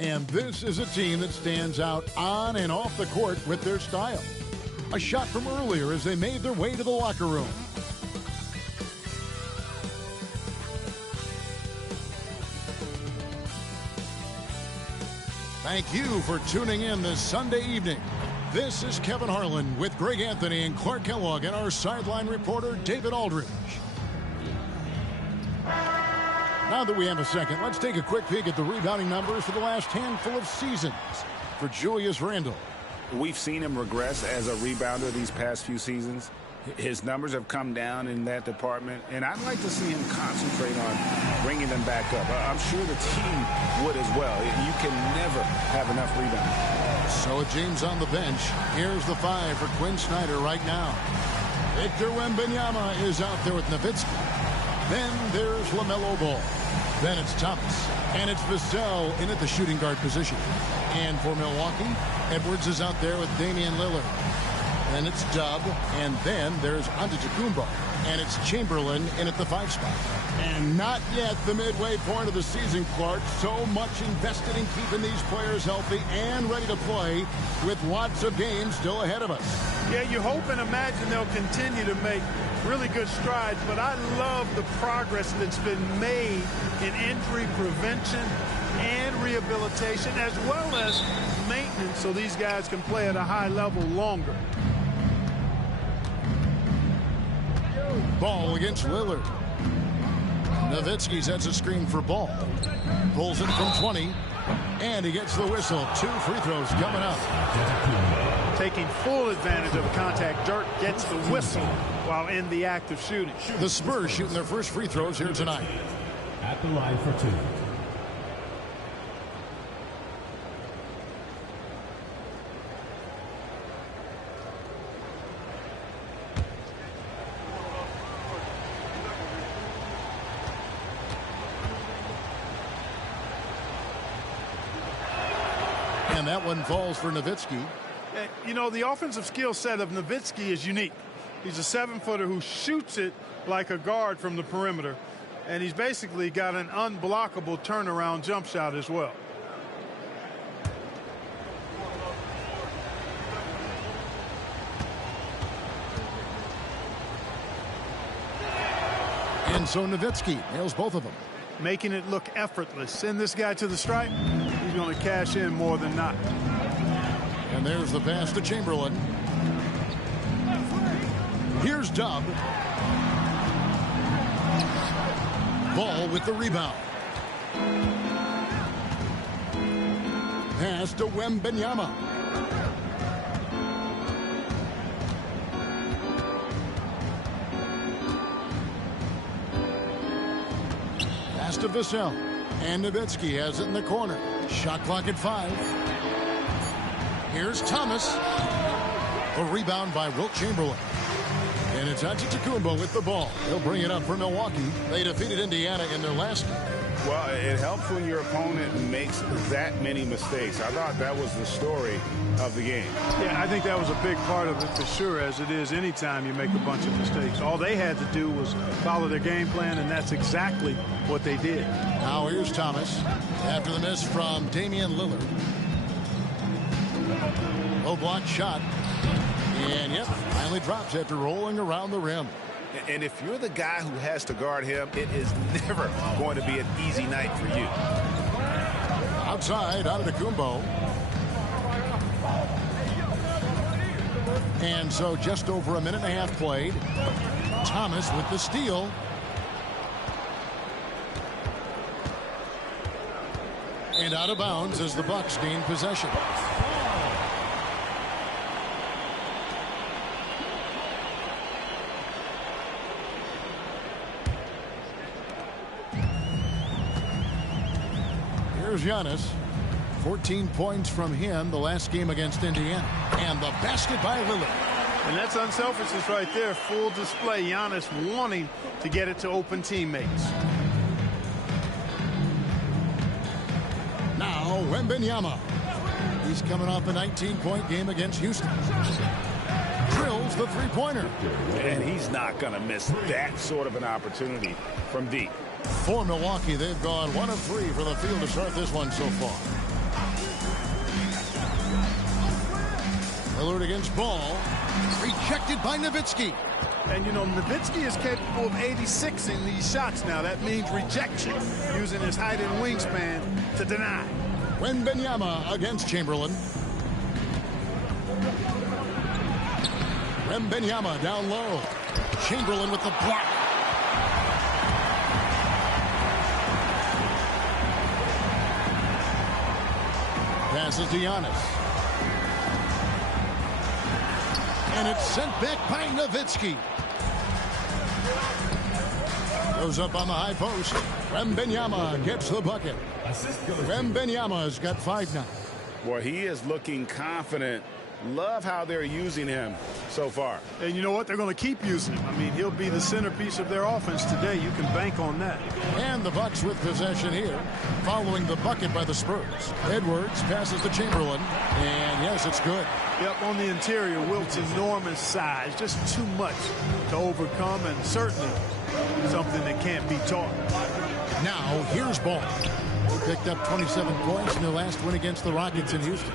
And this is a team that stands out on and off the court with their style. A shot from earlier as they made their way to the locker room. Thank you for tuning in this Sunday evening. This is Kevin Harlan with Greg Anthony and Clark Kellogg and our sideline reporter, David Aldridge. Now that we have a second, let's take a quick peek at the rebounding numbers for the last handful of seasons for Julius Randle. We've seen him regress as a rebounder these past few seasons. His numbers have come down in that department, and I'd like to see him concentrate on bringing them back up. I'm sure the team would as well. You can never have enough rebounding. So with James on the bench, here's the 5 for Quinn Snyder right now. Victor Wembanyama is out there with Nowitzki. Then there's LaMelo Ball. Then it's Thomas. And it's Vassell in at the shooting guard position. And for Milwaukee, Edwards is out there with Damian Lillard. Then it's Dub. And then there's Antetokounmpo. And it's Chamberlain in at the 5 spot. And not yet the midway point of the season, Clark. So much invested in keeping these players healthy and ready to play with lots of games still ahead of us. Yeah, you hope and imagine they'll continue to make really good strides, but I love the progress that's been made in injury prevention and rehabilitation, as well as maintenance, so these guys can play at a high level longer. Ball against Lillard. Nowitzki sets a screen for Ball. Pulls it from 20. And he gets the whistle. 2 free throws coming up. Taking full advantage of contact. Dirk gets the whistle while in the act of shooting. The Spurs shooting their first free throws here tonight. At the line for 2. And that one falls for Nowitzki. You know, the offensive skill set of Nowitzki is unique. He's a 7-footer who shoots it like a guard from the perimeter. And he's basically got an unblockable turnaround jump shot as well. And so Nowitzki nails both of them. Making it look effortless. Send this guy to the stripe. He's going to cash in more than not. And there's the pass to Chamberlain. Here's Dub. Ball with the rebound. Pass to Wembanyama. Pass to Vassell. And Nowitzki has it in the corner. Shot clock at 5. Here's Thomas. A rebound by Wilt Chamberlain. And it's Antetokounmpo with the ball. He'll bring it up for Milwaukee. They defeated Indiana in their last game. Well, it helps when your opponent makes that many mistakes. I thought that was the story of the game. Yeah, I think that was a big part of it for sure, as it is anytime you make a bunch of mistakes. All they had to do was follow their game plan, and that's exactly what they did. Now here's Thomas after the miss from Damian Lillard. Low block shot. And yep, finally drops after rolling around the rim. And if you're the guy who has to guard him, it is never going to be an easy night for you. Outside, Antetokounmpo. And so just over a minute and a half played. Thomas with the steal. And out of bounds as the Bucks gain possession. Here's Giannis. 14 points from him the last game against Indiana. And the basket by Lillard. And that's unselfishness right there. Full display. Giannis wanting to get it to open teammates. Now Wembanyama. He's coming off a 19-point game against Houston. Drills the three-pointer. And he's not going to miss that sort of an opportunity from deep. For Milwaukee, they've gone 1 of 3 for the field to start this one so far. Lillard against Ball. Rejected by Nowitzki. And, you know, Nowitzki is capable of 86ing these shots now. That means rejection, using his height and wingspan to deny. Wembanyama against Chamberlain. Wembanyama down low. Chamberlain with the block. Passes to Giannis. And it's sent back by Nowitzki. Goes up on the high post. Wembanyama gets the bucket. Wembanyama's got 5 now. Boy, he is looking confident. Love how they're using him so far. And you know what? They're going to keep using him. I mean, he'll be the centerpiece of their offense today. You can bank on that. And the Bucks with possession here, following the bucket by the Spurs. Edwards passes to Chamberlain, and yes, it's good. Yep, on the interior, Wilt's enormous size, just too much to overcome, and certainly something that can't be taught. Now, here's Ball. He picked up 27 points in the last win against the Rockets in Houston.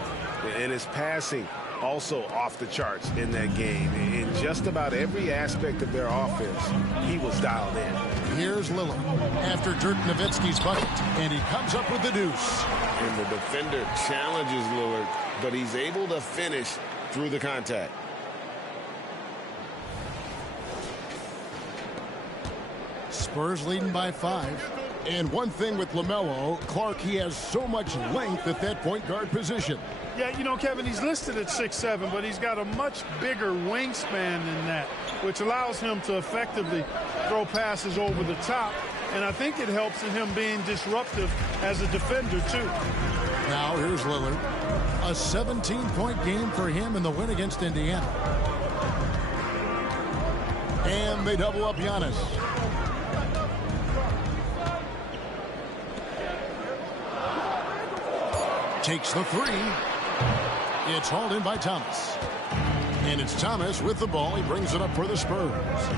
And his passing also off the charts in that game. In just about every aspect of their offense, he was dialed in. Here's Lillard after Dirk Nowitzki's bucket, and he comes up with the deuce. And the defender challenges Lillard, but he's able to finish through the contact. Spurs leading by 5. And one thing with LaMelo, Clark, he has so much length at that point guard position. Yeah, you know, Kevin, he's listed at 6'7", but he's got a much bigger wingspan than that, which allows him to effectively throw passes over the top. And I think it helps in him being disruptive as a defender, too. Now, here's Lillard. A 17-point game for him in the win against Indiana. And they double up Giannis. Takes the 3. It's hauled in by Thomas. And it's Thomas with the ball. He brings it up for the Spurs.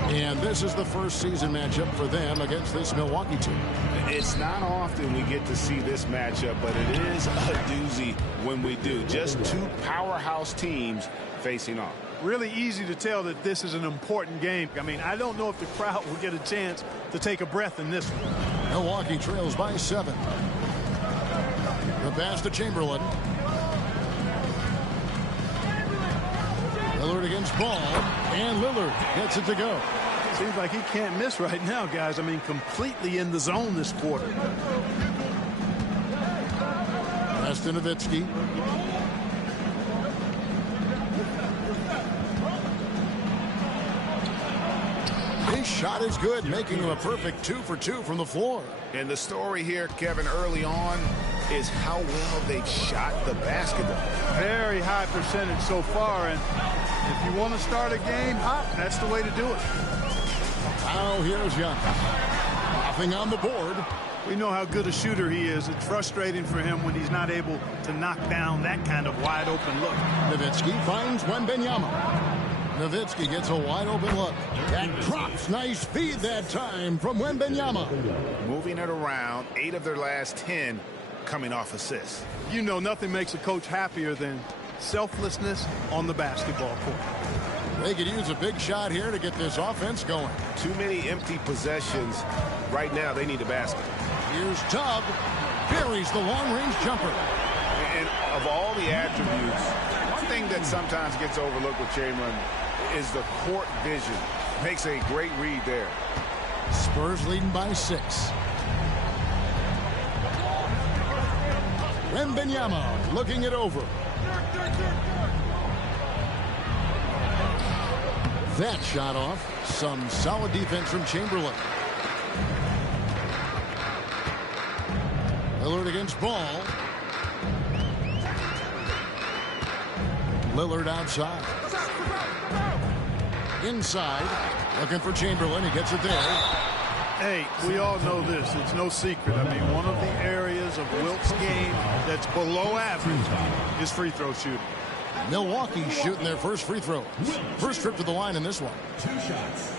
And this is the first season matchup for them against this Milwaukee team. It's not often we get to see this matchup, but it is a doozy when we do. Just two powerhouse teams facing off. Really easy to tell that this is an important game. I mean, I don't know if the crowd will get a chance to take a breath in this one. Milwaukee trails by 7. The pass to Chamberlain. Lillard against Ball, and Lillard gets it to go. Seems like he can't miss right now, guys. I mean, completely in the zone this quarter. Pass to Nowitzki. His shot is good, making him a perfect 2 for 2 from the floor. And the story here, Kevin, early on is how well they've shot the basketball. Very high percentage so far, and if you want to start a game hot, that's the way to do it. Now here's Giannis. Nothing on the board. We know how good a shooter he is. It's frustrating for him when he's not able to knock down that kind of wide open look. Nowitzki finds Wembanyama. Nowitzki gets a wide open look. That drops. Nice feed that time from Wembanyama. Moving it around, 8 of their last 10 coming off assists. You know, nothing makes a coach happier than selflessness on the basketball court. They could use a big shot here to get this offense going. Too many empty possessions. Right now, they need a basket. Here's Tubb. Buries the long-range jumper. And of all the attributes, one thing that sometimes gets overlooked with Chamberlain is the court vision. Makes a great read there. Spurs leading by 6. Wembanyama looking it over. That shot off. Some solid defense from Chamberlain. Lillard against Ball. Lillard outside. Inside. Looking for Chamberlain. He gets it there. Hey, we all know this. It's no secret. I mean, one of the areas of Wilt's game that's below average is free throw shooting. Milwaukee shooting their first free throw. First trip to the line in this one. 2 shots.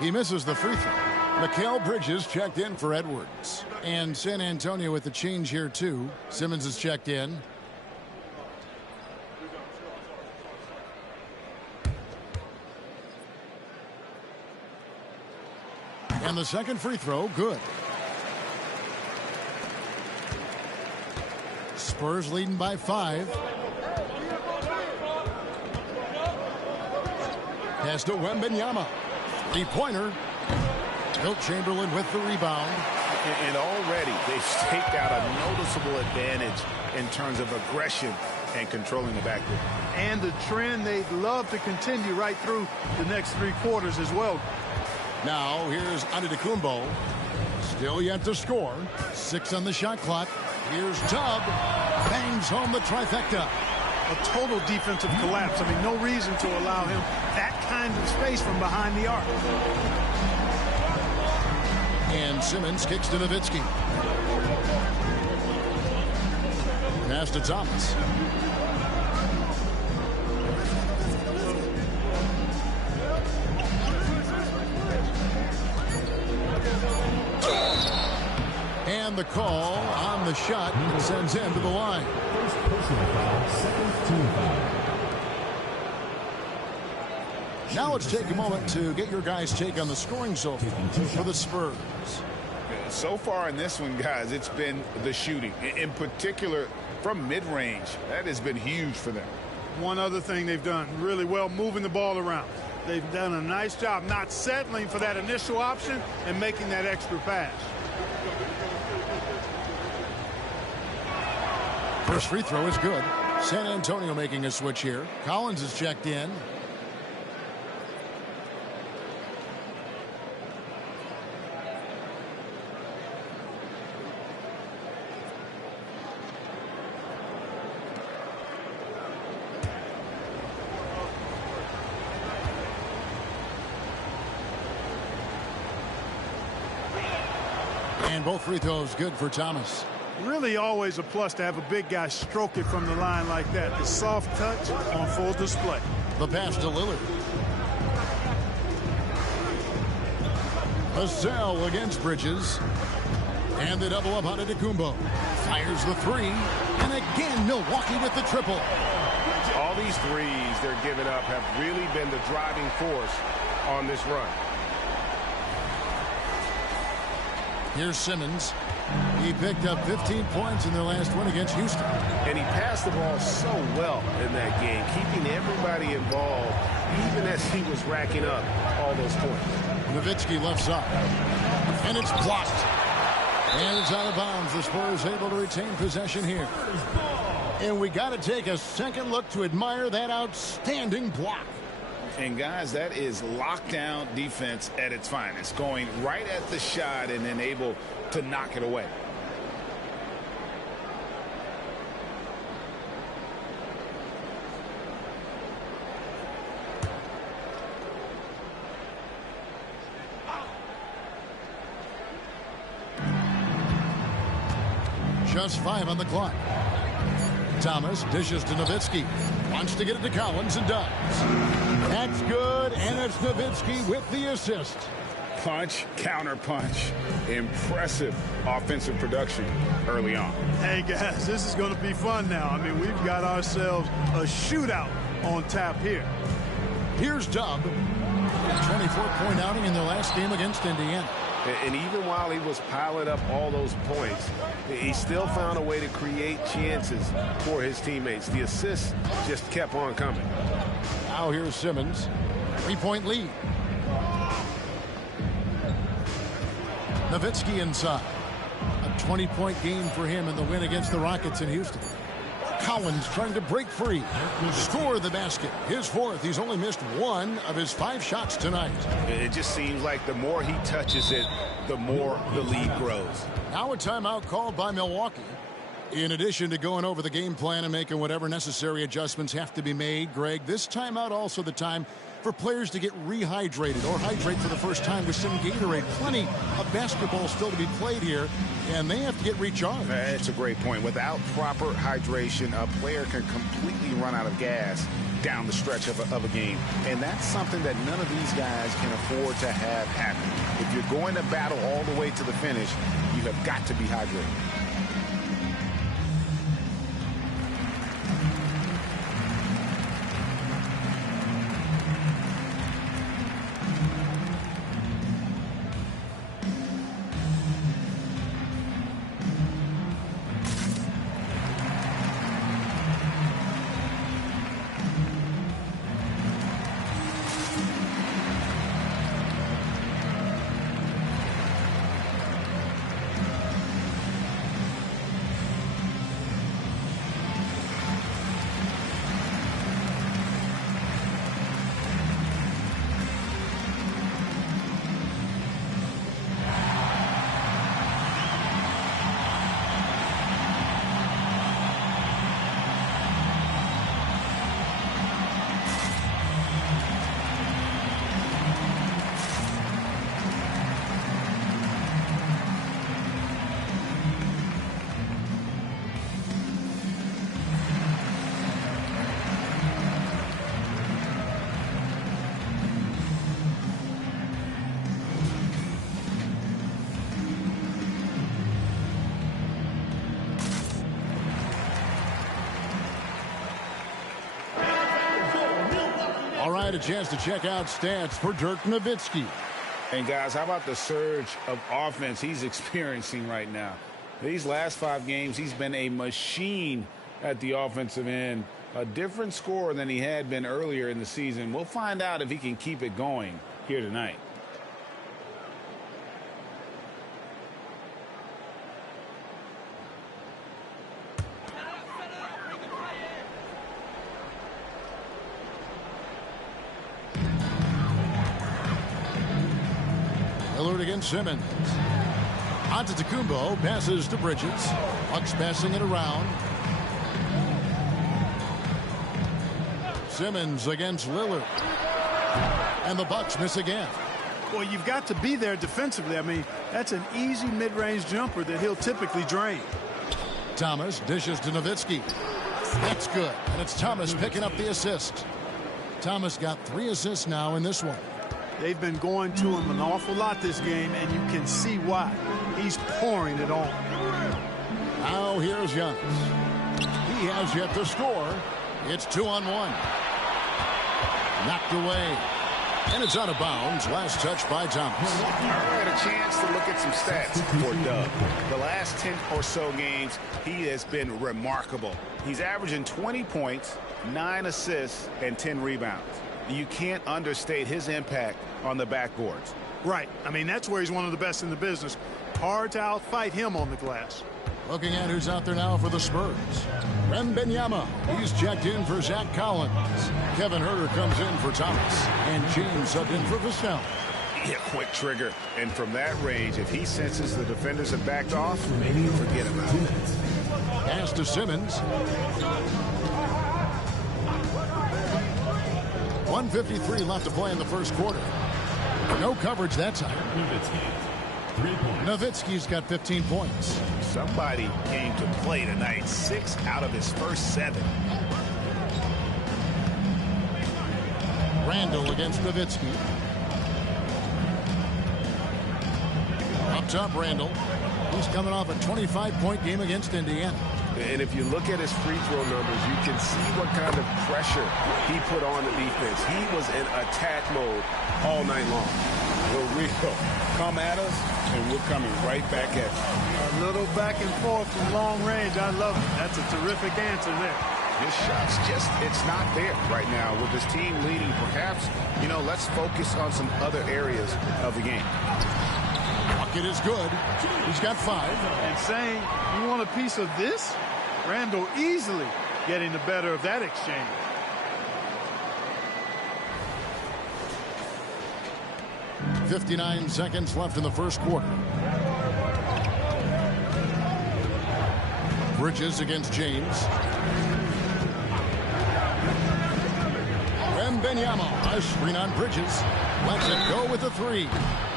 He misses the free throw. Mikal Bridges checked in for Edwards. And San Antonio with the change here, too. Simmons is checked in. And the second free throw, good. Spurs leading by 5. Pass to Wembanyama. Three-pointer. Wilt Chamberlain with the rebound. And already they've staked out a noticeable advantage in terms of aggression and controlling the backcourt. And the trend they'd love to continue right through the next 3 quarters as well. Now here's Antetokounmpo. Still yet to score. 6 on the shot clock. Here's Tubb. Bangs home the trifecta. A total defensive collapse. I mean, no reason to allow him that kind of space from behind the arc. And Simmons kicks to Nowitzki. Pass to Thomas. And the call on the shot sends him to the line. First personal foul, second team foul. Now let's take a moment to get your guys' take on the scoring so far for the Spurs. So far in this one, guys, it's been the shooting. In particular, from mid-range. That has been huge for them. One other thing they've done really well, moving the ball around. They've done a nice job not settling for that initial option and making that extra pass. First free throw is good. San Antonio making a switch here. Collins is checked in. And both free throws good for Thomas. Really always a plus to have a big guy stroke it from the line like that. The soft touch on full display. The pass to Lillard. Vassell against Bridges. And the double up on Antetokounmpo. Fires the three. And again, Milwaukee with the triple. All these threes they're giving up have really been the driving force on this run. Here's Simmons. He picked up 15 points in their last win against Houston. And he passed the ball so well in that game, keeping everybody involved, even as he was racking up all those points. Nowitzki left side. And it's blocked. And it's out of bounds. The Spurs able to retain possession here. And we got to take a second look to admire that outstanding block. And, guys, that is lockdown defense at its finest. Going right at the shot and then able to knock it away. Just 5 on the clock. Thomas dishes to Nowitzki. Wants to get it to Collins and does. That's good, and it's Nowitzki with the assist. Punch, counter punch. Impressive offensive production early on. Hey, guys, this is going to be fun now. I mean, we've got ourselves a shootout on tap here. Here's Tubb. 24-point outing in their last game against Indiana. And even while he was piling up all those points, he still found a way to create chances for his teammates. The assists just kept on coming. Now here's Simmons. 3-point lead. Nowitzki inside. A 20-point game for him in the win against the Rockets in Houston. Collins trying to break free. Score the basket. His fourth. He's only missed 1 of his 5 shots tonight. It just seems like the more he touches it, the more the lead grows. Now a timeout called by Milwaukee. In addition to going over the game plan and making whatever necessary adjustments have to be made, Greg, this timeout also the time for players to get rehydrated or hydrate for the first time with some Gatorade. Plenty of basketball still to be played here, and they have to get recharged. That's a great point. Without proper hydration, a player can completely run out of gas down the stretch of a game. And that's something that none of these guys can afford to have happen. If you're going to battle all the way to the finish, you have got to be hydrated. All right, a chance to check out stats for Dirk Nowitzki. And guys, how about the surge of offense he's experiencing right now? These last 5 games, he's been a machine at the offensive end. A different scorer than he had been earlier in the season. We'll find out if he can keep it going here tonight. Lillard against Simmons. Antetokounmpo passes to Bridges. Bucks passing it around. Simmons against Lillard. And the Bucks miss again. Well, you've got to be there defensively. I mean, that's an easy mid-range jumper that he'll typically drain. Thomas dishes to Nowitzki. That's good. And it's Thomas picking up the assist. Thomas got 3 assists now in this one. They've been going to him an awful lot this game, and you can see why. He's pouring it on. Now here's Giannis. He has yet to score. It's 2-on-1. Knocked away. And it's out of bounds. Last touch by Thomas. I had a chance to look at some stats for Doug. The last 10 or so games, he has been remarkable. He's averaging 20 points, 9 assists, and 10 rebounds. You can't understate his impact on the backboards. Right. I mean, that's where he's one of the best in the business. Hard to outfight him on the glass. Looking at who's out there now for the Spurs. Wembanyama. He's checked in for Zach Collins. Kevin Huerter comes in for Thomas. And James subbed in for Vassell. Yeah, quick trigger. And from that range, if he senses the defenders have backed off, forget about it. Pass to Simmons. 1:53 left to play in the first quarter. No coverage that time. Nowitzki's got 15 points. Somebody came to play tonight. 6 out of his first 7. Randall against Nowitzki. Up top, Randall. He's coming off a 25-point game against Indiana. And if you look at his free throw numbers, you can see what kind of pressure he put on the defense. He was in attack mode all night long. For real. Come at us, and we're coming right back at you. A little back and forth from long range. I love it. That's a terrific answer there. His shot's just, it's not there right now with his team leading. Perhaps, let's focus on some other areas of the game. Bucket is good. He's got 5. And saying, you want a piece of this? Randall easily getting the better of that exchange. .59 seconds left in the first quarter. Bridges against James. Wembanyama, a screen on Bridges. Lets it go with the 3.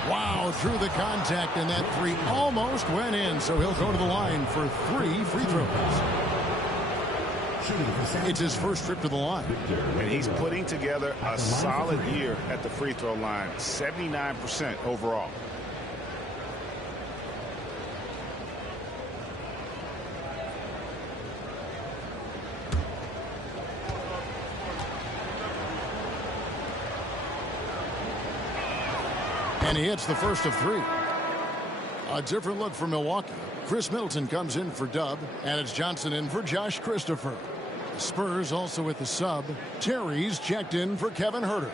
Wow, through the contact, and that 3 almost went in, so he'll go to the line for 3 free throws. It's his first trip to the line. And he's putting together a solid year at the free throw line, 79% overall. And he hits the first of 3. A different look for Milwaukee. Chris Middleton comes in for Dub, and it's Johnson in for Josh Christopher. The Spurs also with the sub. Terry's checked in for Kevin Huerter.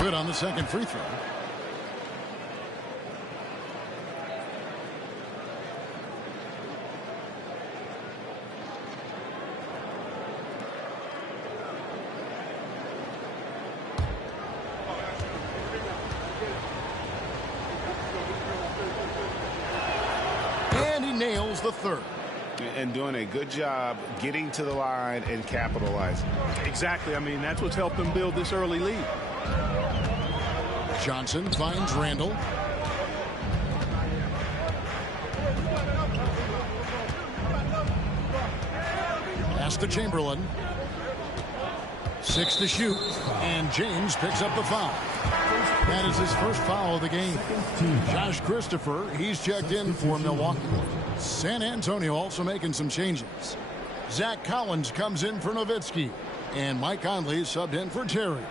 Good on the second free throw. Nails the third. And doing a good job getting to the line and capitalizing. Exactly. I mean, that's what's helped them build this early lead. Johnson finds Randall. Pass to Chamberlain. 6 to shoot. And James picks up the foul. That is his first foul of the game. Josh Christopher, he's checked in for Milwaukee. San Antonio also making some changes. Zach Collins comes in for Nowitzki. And Mike Conley subbed in for Terry.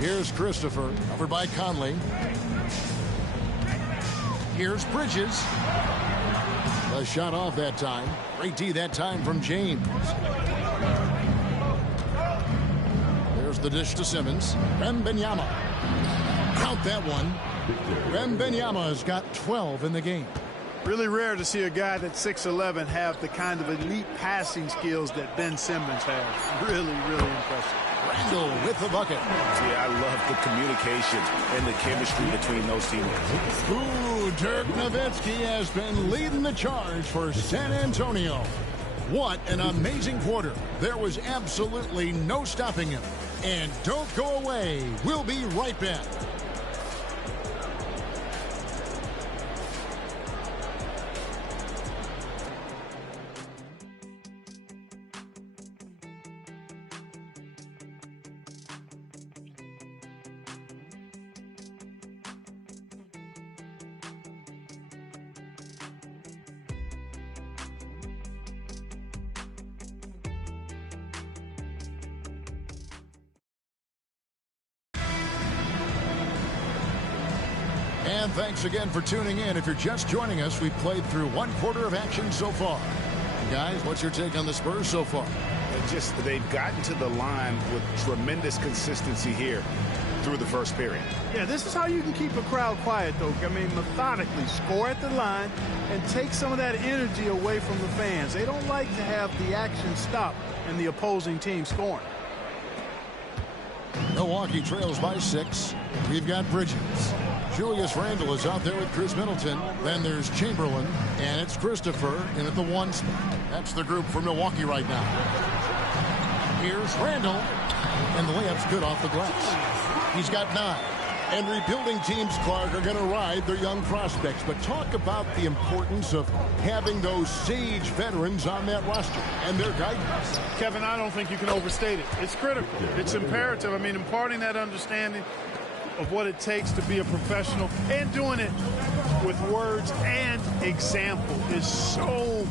Here's Christopher, covered by Conley. Here's Bridges. A shot off that time. Great D that time from James. There's the dish to Simmons. Wembanyama. Count that one. Wembanyama has got 12 in the game. Really rare to see a guy that's 6'11" have the kind of elite passing skills that Ben Simmons has. Really, really impressive. Randall with the bucket. Yeah, I love the communication and the chemistry between those teammates. Ooh, Dirk Nowitzki has been leading the charge for San Antonio. What an amazing quarter. There was absolutely no stopping him. And don't go away. We'll be right back. And thanks again for tuning in. If you're just joining us, we've played through 1/4 of action so far. Guys, what's your take on the Spurs so far? They've gotten to the line with tremendous consistency here through the first period. Yeah, this is how you can keep a crowd quiet, though. I mean, methodically score at the line and take some of that energy away from the fans. They don't like to have the action stop and the opposing team scoring. Milwaukee trails by 6. We've got Bridges. Julius Randle is out there with Chris Middleton. Then there's Chamberlain, and it's Christopher in at the 1 spot. That's the group for Milwaukee right now. Here's Randle, and the layup's good off the glass. He's got 9. And rebuilding teams, Clark, are going to ride their young prospects. But talk about the importance of having those sage veterans on that roster and their guidance. Kevin, I don't think you can overstate it. It's critical. It's imperative. I mean, imparting that understanding of what it takes to be a professional and doing it with words and example is so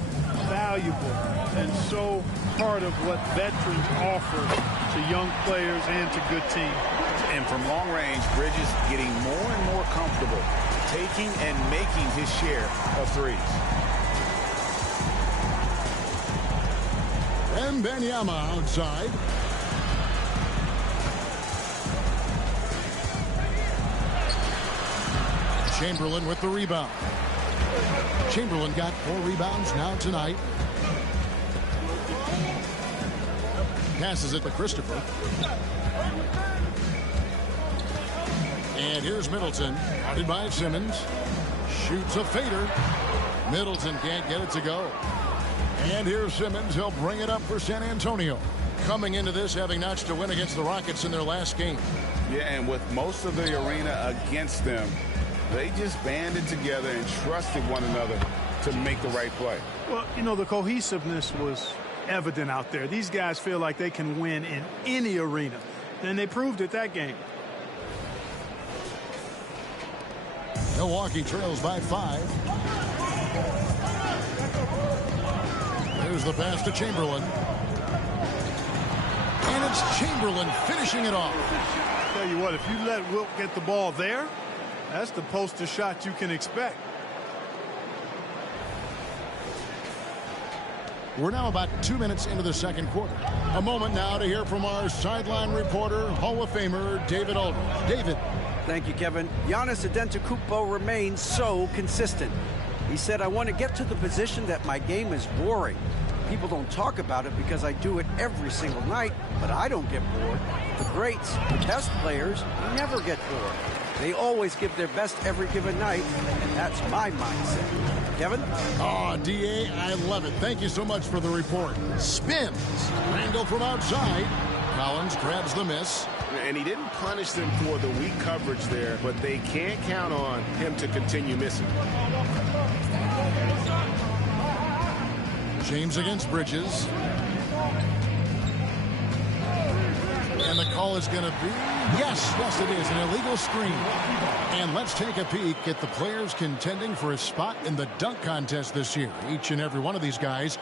valuable and so part of what veterans offer to young players and to good teams. And from long range, Bridges getting more and more comfortable taking and making his share of threes. Wembanyama outside. Chamberlain with the rebound. Chamberlain got 4 rebounds now tonight. Passes it to Christopher. And here's Middleton, guarded by Simmons. Shoots a fader. Middleton can't get it to go. And here's Simmons. He'll bring it up for San Antonio. Coming into this, having notched a win against the Rockets in their last game. Yeah, and with most of the arena against them, they just banded together and trusted one another to make the right play. Well, you know, the cohesiveness was evident out there. These guys feel like they can win in any arena, and they proved it that game. Milwaukee trails by 5. Here's the pass to Chamberlain. And it's Chamberlain finishing it off. Tell you what, if you let Wilt get the ball there, that's the poster shot you can expect. We're now about 2 minutes into the second quarter. A moment now to hear from our sideline reporter, Hall of Famer David Aldridge. David. Thank you, Kevin. Giannis Antetokounmpo remains so consistent. He said, I want to get to the position that my game is boring. People don't talk about it because I do it every single night, but I don't get bored. The greats, the best players, never get bored. They always give their best every given night, and that's my mindset. Kevin? Oh, D.A., I love it. Thank you so much for the report. Spins. Randall from outside. Collins grabs the miss. And he didn't punish them for the weak coverage there, but they can't count on him to continue missing. James against Bridges. And the call is going to be, yes, it is, an illegal screen. And let's take a peek at the players contending for a spot in the dunk contest this year. Each and every one of these guys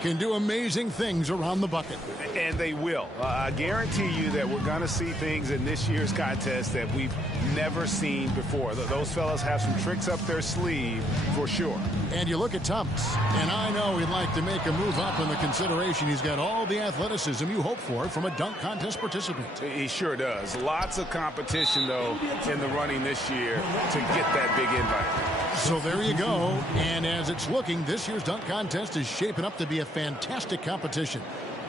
can do amazing things around the bucket. And they will. I guarantee you that we're going to see things in this year's contest that we've never seen before. Those fellas have some tricks up their sleeve for sure. And you look at Thomas, and I know he'd like to make a move up in the consideration. He's got all the athleticism you hope for from a dunk contest participant. He sure does. Lots of competition, though, in the running this year to get that big invite. So there you go. And as it's looking, this year's dunk contest is shaping up to be a fantastic competition.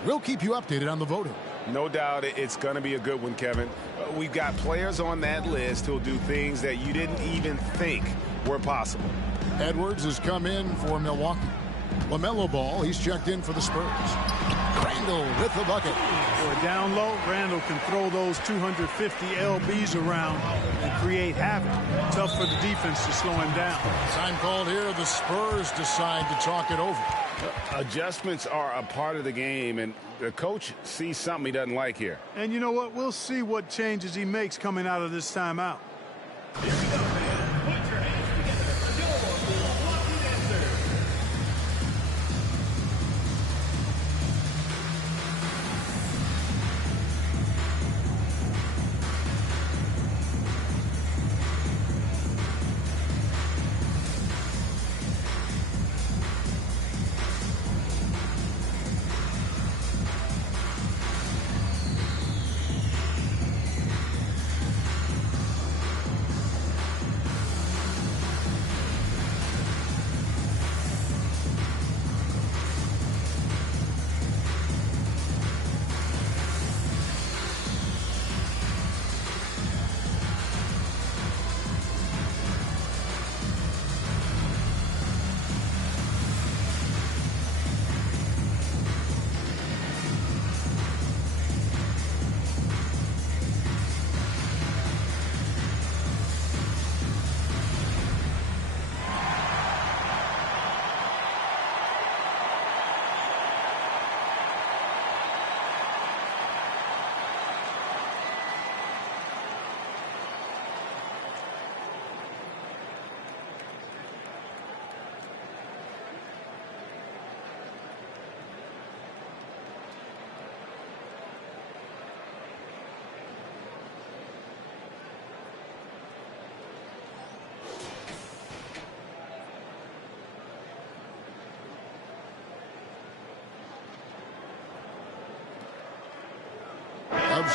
We'll keep you updated on the voting. No doubt it's going to be a good one, Kevin. We've got players on that list who'll do things that you didn't even think were possible. Edwards has come in for Milwaukee. LaMelo Ball, he's checked in for the Spurs. Randall with the bucket. Or down low, Randall can throw those 250 LBs around and create havoc. Tough for the defense to slow him down. Time called here. The Spurs decide to talk it over. Adjustments are a part of the game, and the coach sees something he doesn't like here. And you know what? We'll see what changes he makes coming out of this timeout. Here we go, man. Put your hands together. Your Milwaukee dancer.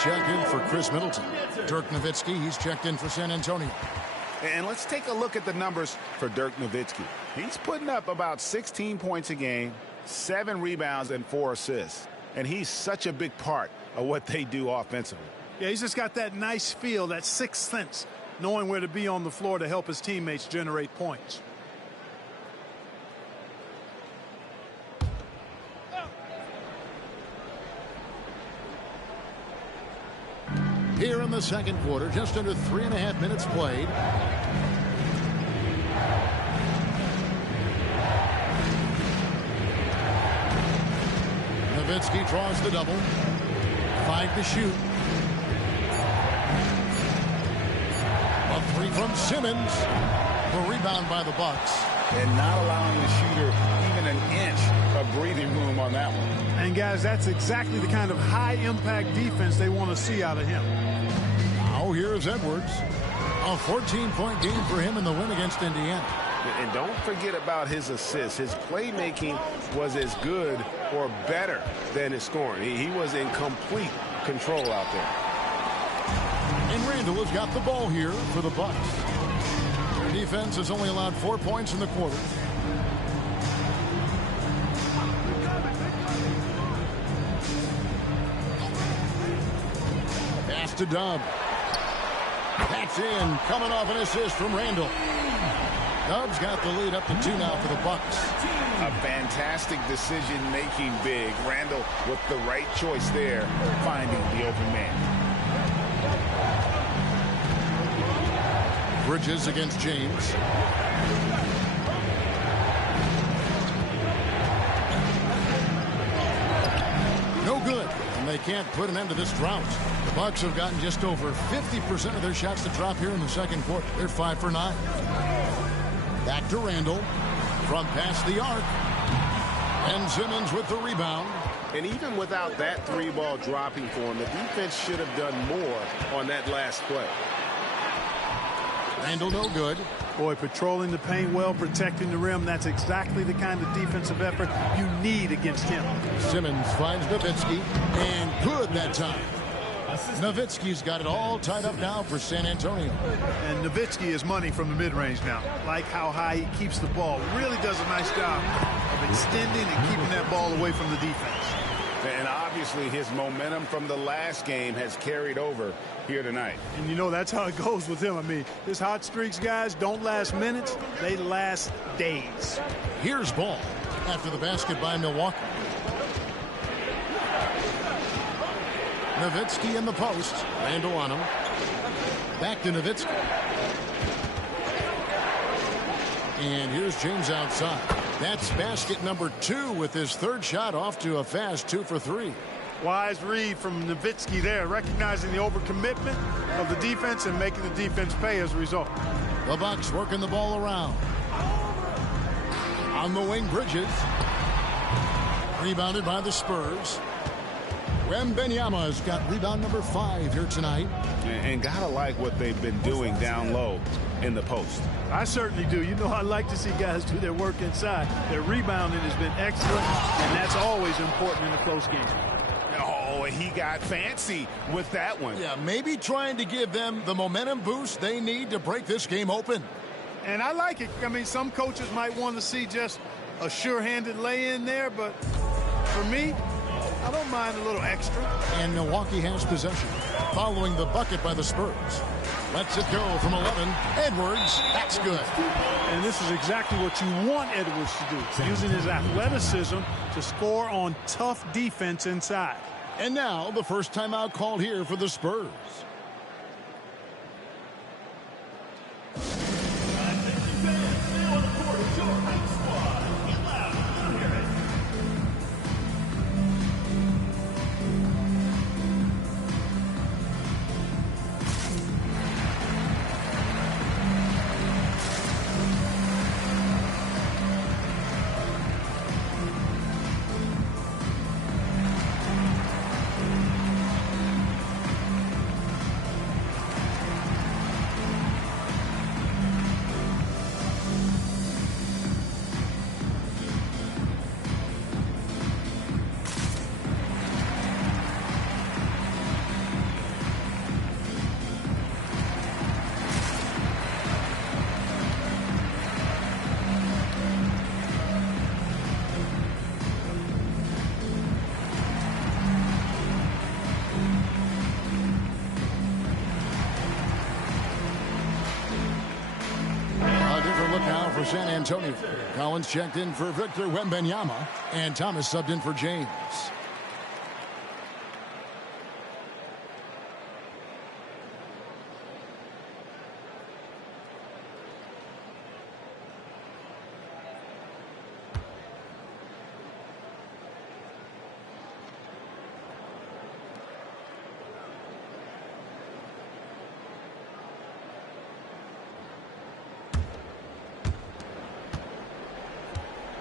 Check in for Chris Middleton. Dirk Nowitzki, he's checked in for San Antonio. And let's take a look at the numbers for Dirk Nowitzki. He's putting up about 16 points a game, 7 rebounds, and 4 assists. And he's such a big part of what they do offensively. Yeah, he's just got that nice feel, that sixth sense, knowing where to be on the floor to help his teammates generate points. here in the second quarter. Just under 3.5 minutes played. Nowitzki draws the double. 5 to shoot. A 3 from Simmons. The rebound by the Bucks. And not allowing the shooter even an inch of breathing room on that one. And, guys, that's exactly the kind of high-impact defense they want to see out of him. Now here's Edwards. A 14-point game for him in the win against Indiana. And don't forget about his assists. His playmaking was as good or better than his scoring. He was in complete control out there. And Randall has got the ball here for the Bucks. Their defense has only allowed 4 points in the quarter. Pass to Dub. That's in, coming off an assist from Randall. Dub's got the lead up to 2 now for the Bucks. A fantastic decision-making big. Randall with the right choice there, finding the open man. Bridges against James. No good, and they can't put an end to this drought. The Bucks have gotten just over 50% of their shots to drop here in the second quarter. They're 5 for 9. Back to Randall from past the arc. And Simmons with the rebound. And even without that 3-ball dropping for him, the defense should have done more on that last play. Randall no good. Boy, patrolling the paint well, protecting the rim. That's exactly the kind of defensive effort you need against him. Simmons finds Nowitzki, and good that time. Nowitzki's got it all tied up now for San Antonio. And Nowitzki is money from the mid-range now. Like how high he keeps the ball. Really does a nice job of extending and keeping that ball away from the defense. And obviously his momentum from the last game has carried over here tonight. And you know, that's how it goes with him. I mean, his hot streaks, guys, don't last minutes. They last days. Here's Ball after the basket by Milwaukee. Nowitzki in the post. Randall on him. Back to Nowitzki. And here's James outside. That's basket number 2 with his 3rd shot off to a fast 2 for 3. Wise read from Nowitzki there, recognizing the overcommitment of the defense and making the defense pay as a result. The Bucks working the ball around. On the wing, Bridges. Rebounded by the Spurs. Wembanyama's got rebound number 5 here tonight. And gotta like what they've been doing down low in the post. I certainly do. You know, I like to see guys do their work inside. Their rebounding has been excellent, and that's always important in a close game. Oh, he got fancy with that one. Yeah, maybe trying to give them the momentum boost they need to break this game open. And I like it. I mean, some coaches might want to see just a sure-handed lay-in there, but for me, I don't mind a little extra. And Milwaukee has possession following the bucket by the Spurs. Lets it go from 11. Edwards, that's good. And this is exactly what you want Edwards to do, using his athleticism to score on tough defense inside. And now the first timeout called here for the Spurs. For San Antonio, Collins checked in for Victor Wembanyama, and Thomas subbed in for James.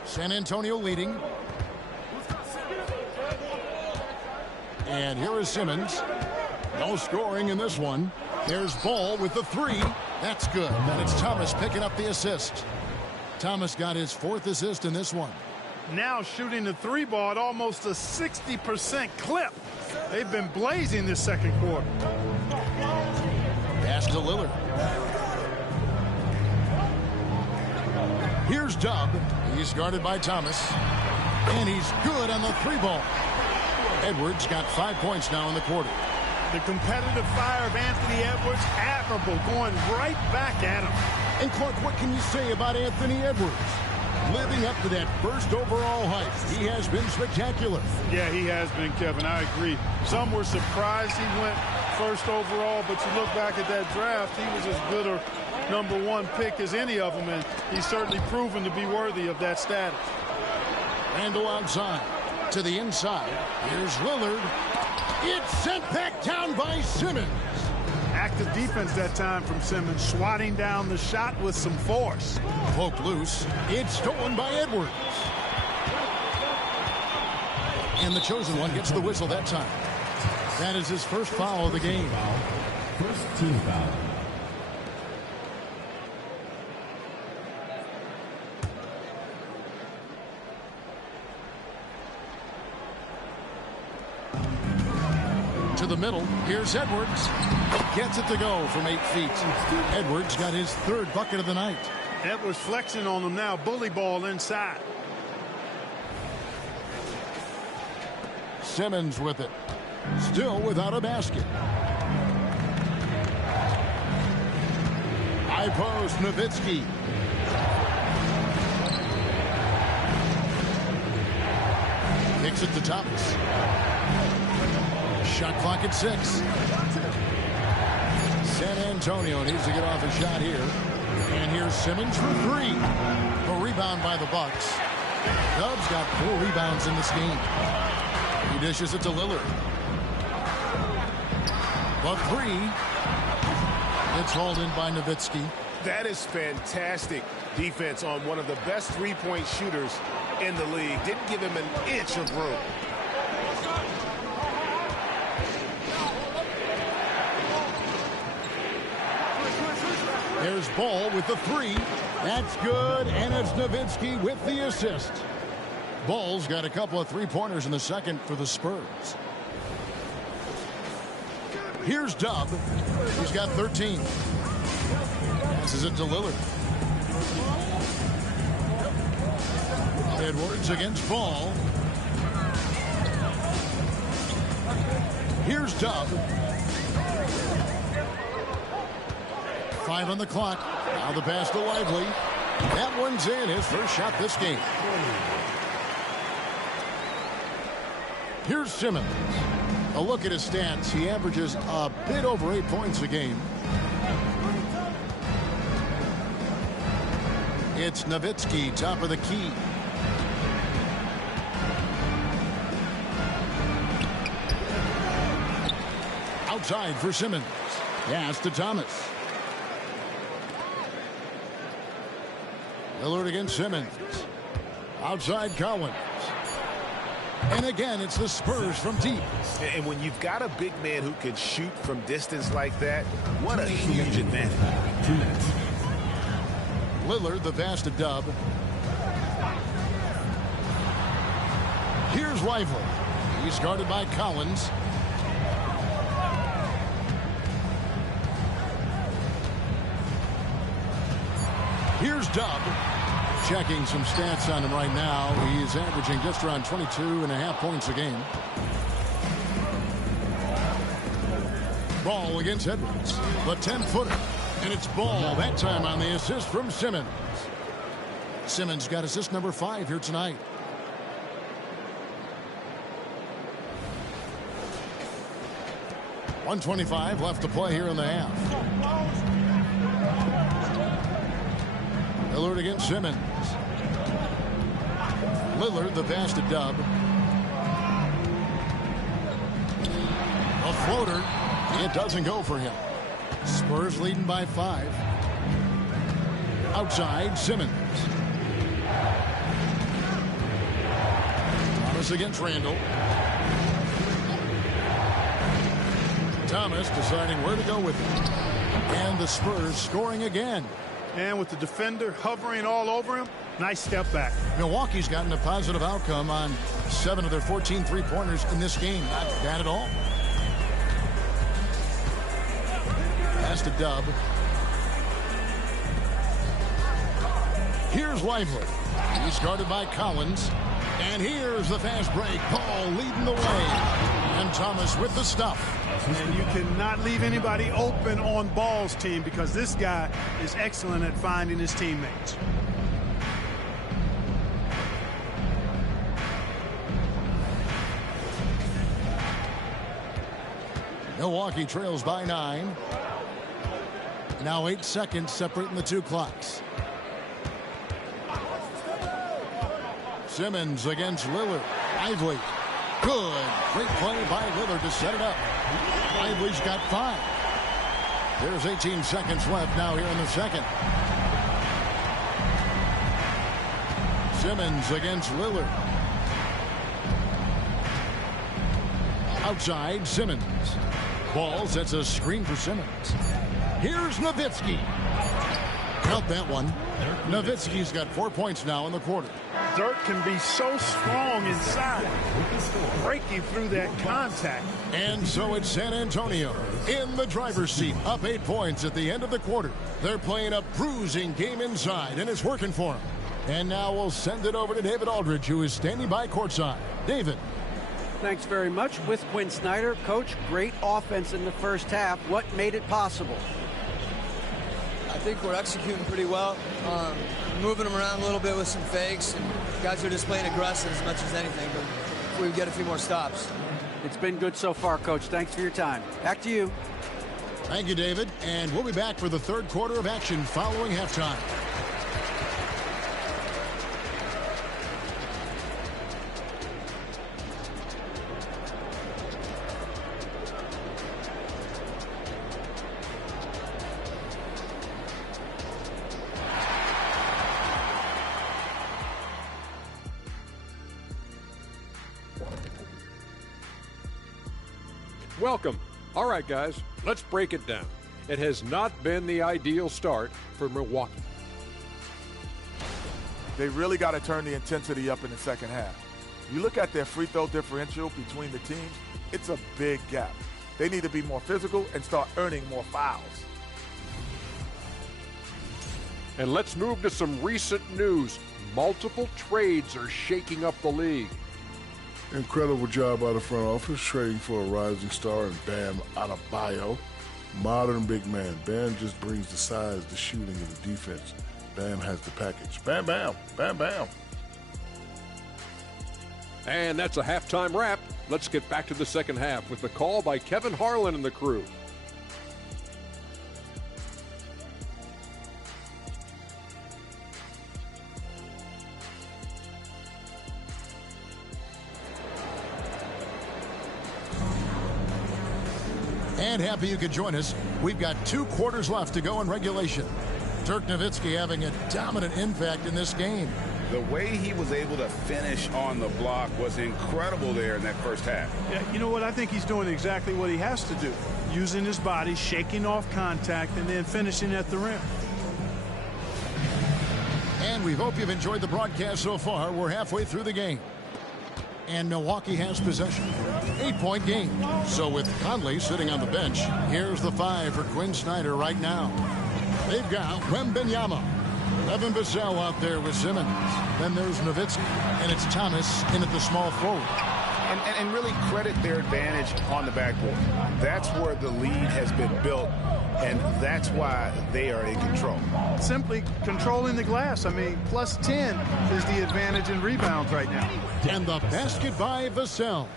San Antonio leading. And here is Simmons. No scoring in this one. There's Ball with the three. That's good. And it's Thomas picking up the assist. Thomas got his 4th assist in this one. Now shooting the three ball at almost a 60% clip. They've been blazing this second quarter. Pass to Lillard. Here's Dub. He's guarded by Thomas. And he's good on the three ball. Edwards got 5 points now in the quarter. The competitive fire of Anthony Edwards, admirable, going right back at him. And Clark, what can you say about Anthony Edwards? Living up to that first overall hype. He has been spectacular. Yeah, he has been, Kevin. I agree. Some were surprised he went first overall, but you look back at that draft, he was as good a #1 pick as any of them, and he's certainly proven to be worthy of that status. Randall outside to the inside. Here's Lillard. It's sent back down by Simmons. Active defense that time from Simmons, swatting down the shot with some force. Poked loose. It's stolen by Edwards. And the chosen one gets the whistle that time. That is his first foul of the game. First team foul. To the middle. Here's Edwards. Gets it to go from 8 feet. Edwards got his 3rd bucket of the night. Edwards flexing on him now. Bully ball inside. Simmons with it. Still without a basket. High post, Nowitzki. Kicks it to Thomas. Shot clock at 6. San Antonio needs to get off a shot here. And here's Simmons for 3. A rebound by the Bucks. Dubs got 4 rebounds in this game. He dishes it to Lillard. The 3. It's hauled in by Nowitzki. That is fantastic defense on one of the best three-point shooters in the league. Didn't give him an inch of room. There's Ball with the 3. That's good, and it's Nowitzki with the assist. Ball's got a couple of three-pointers in the second for the Spurs. Here's Dub. He's got 13. Passes it to Lillard. Edwards against Ball. Here's Dub. 5 on the clock. Now the pass to Lively. That one's in. His first shot this game. Here's Simmons. A look at his stats. He averages a bit over 8 points a game. It's Nowitzki, top of the key. Outside for Simmons. Pass to Thomas. Lillard against Simmons. Outside Collins. And again, it's the Spurs from deep. And when you've got a big man who can shoot from distance like that, what a huge advantage. 2 minutes. Lillard, the pass to Dub. Here's Lively. He's guarded by Collins. Here's Dub. Checking some stats on him right now. He's averaging just around 22.5 points a game. Ball against Edwards. The 10-footer. And it's Ball that time on the assist from Simmons. Simmons got assist number 5 here tonight. .125 left to play here in the half. Lillard against Simmons. Lillard, the pass to Dub. A floater. It doesn't go for him. Spurs leading by 5. Outside, Simmons. Thomas against Randall. Thomas deciding where to go with it. And the Spurs scoring again. And with the defender hovering all over him, nice step back. Milwaukee's gotten a positive outcome on 7 of their 14 three-pointers in this game. Not bad at all. Pass to Dub. Here's Lively. He's guarded by Collins. And here's the fast break. Paul leading the way. And Thomas with the stuff. And you cannot leave anybody open on balls, team, because this guy is excellent at finding his teammates. Milwaukee trails by 9. Now 8 seconds separating the two clocks. Simmons against Lillard. Lively. Good. Great play by Lillard to set it up. Lively's got 5. There's 18 seconds left now here in the second. Simmons against Lillard. Outside, Simmons. Ball sets a screen for Simmons. Here's Nowitzki. Count that one. Nowitzki's got 4 points now in the quarter. Dirk can be so strong inside, breaking through that contact. And so it's San Antonio in the driver's seat, up 8 points at the end of the quarter. They're playing a bruising game inside, and it's working for them. And now we'll send it over to David Aldridge, who is standing by courtside. David. Thanks very much. With Quinn Snyder, Coach, great offense in the first half. What made it possible? I think we're executing pretty well. Moving them around a little bit with some fakes, and guys are just playing aggressive as much as anything, but if we get a few more stops. It's been good so far, Coach. Thanks for your time. Back to you. Thank you, David. And we'll be back for the third quarter of action following halftime. Welcome. All right, guys, let's break it down. It has not been the ideal start for Milwaukee. They really got to turn the intensity up in the second half. You look at their free throw differential between the teams, it's a big gap. They need to be more physical and start earning more fouls. And let's move to some recent news. Multiple trades are shaking up the league. Incredible job by the front office, trading for a rising star and Bam Adebayo. Modern big man. Bam just brings the size, the shooting, and the defense. Bam has the package. Bam, bam, bam, bam. And that's a halftime wrap. Let's get back to the second half with the call by Kevin Harlan and the crew. And happy you could join us. We've got 2 quarters left to go in regulation. Dirk Nowitzki having a dominant impact in this game. The way he was able to finish on the block was incredible there in that first half. Yeah, you know what? I think he's doing exactly what he has to do. Using his body, shaking off contact, and then finishing at the rim. And we hope you've enjoyed the broadcast so far. We're halfway through the game. And Milwaukee has possession. 8-point game. So with Conley sitting on the bench, here's the 5 for Quinn Snyder right now. They've got Wembanyama. Evan Vassell out there with Simmons. Then there's Nowitzki. And it's Thomas in at the small forward. And really credit their advantage on the backboard. That's where the lead has been built, and that's why they are in control. Simply controlling the glass. I mean, plus 10 is the advantage in rebounds right now. And the basket by Vassell.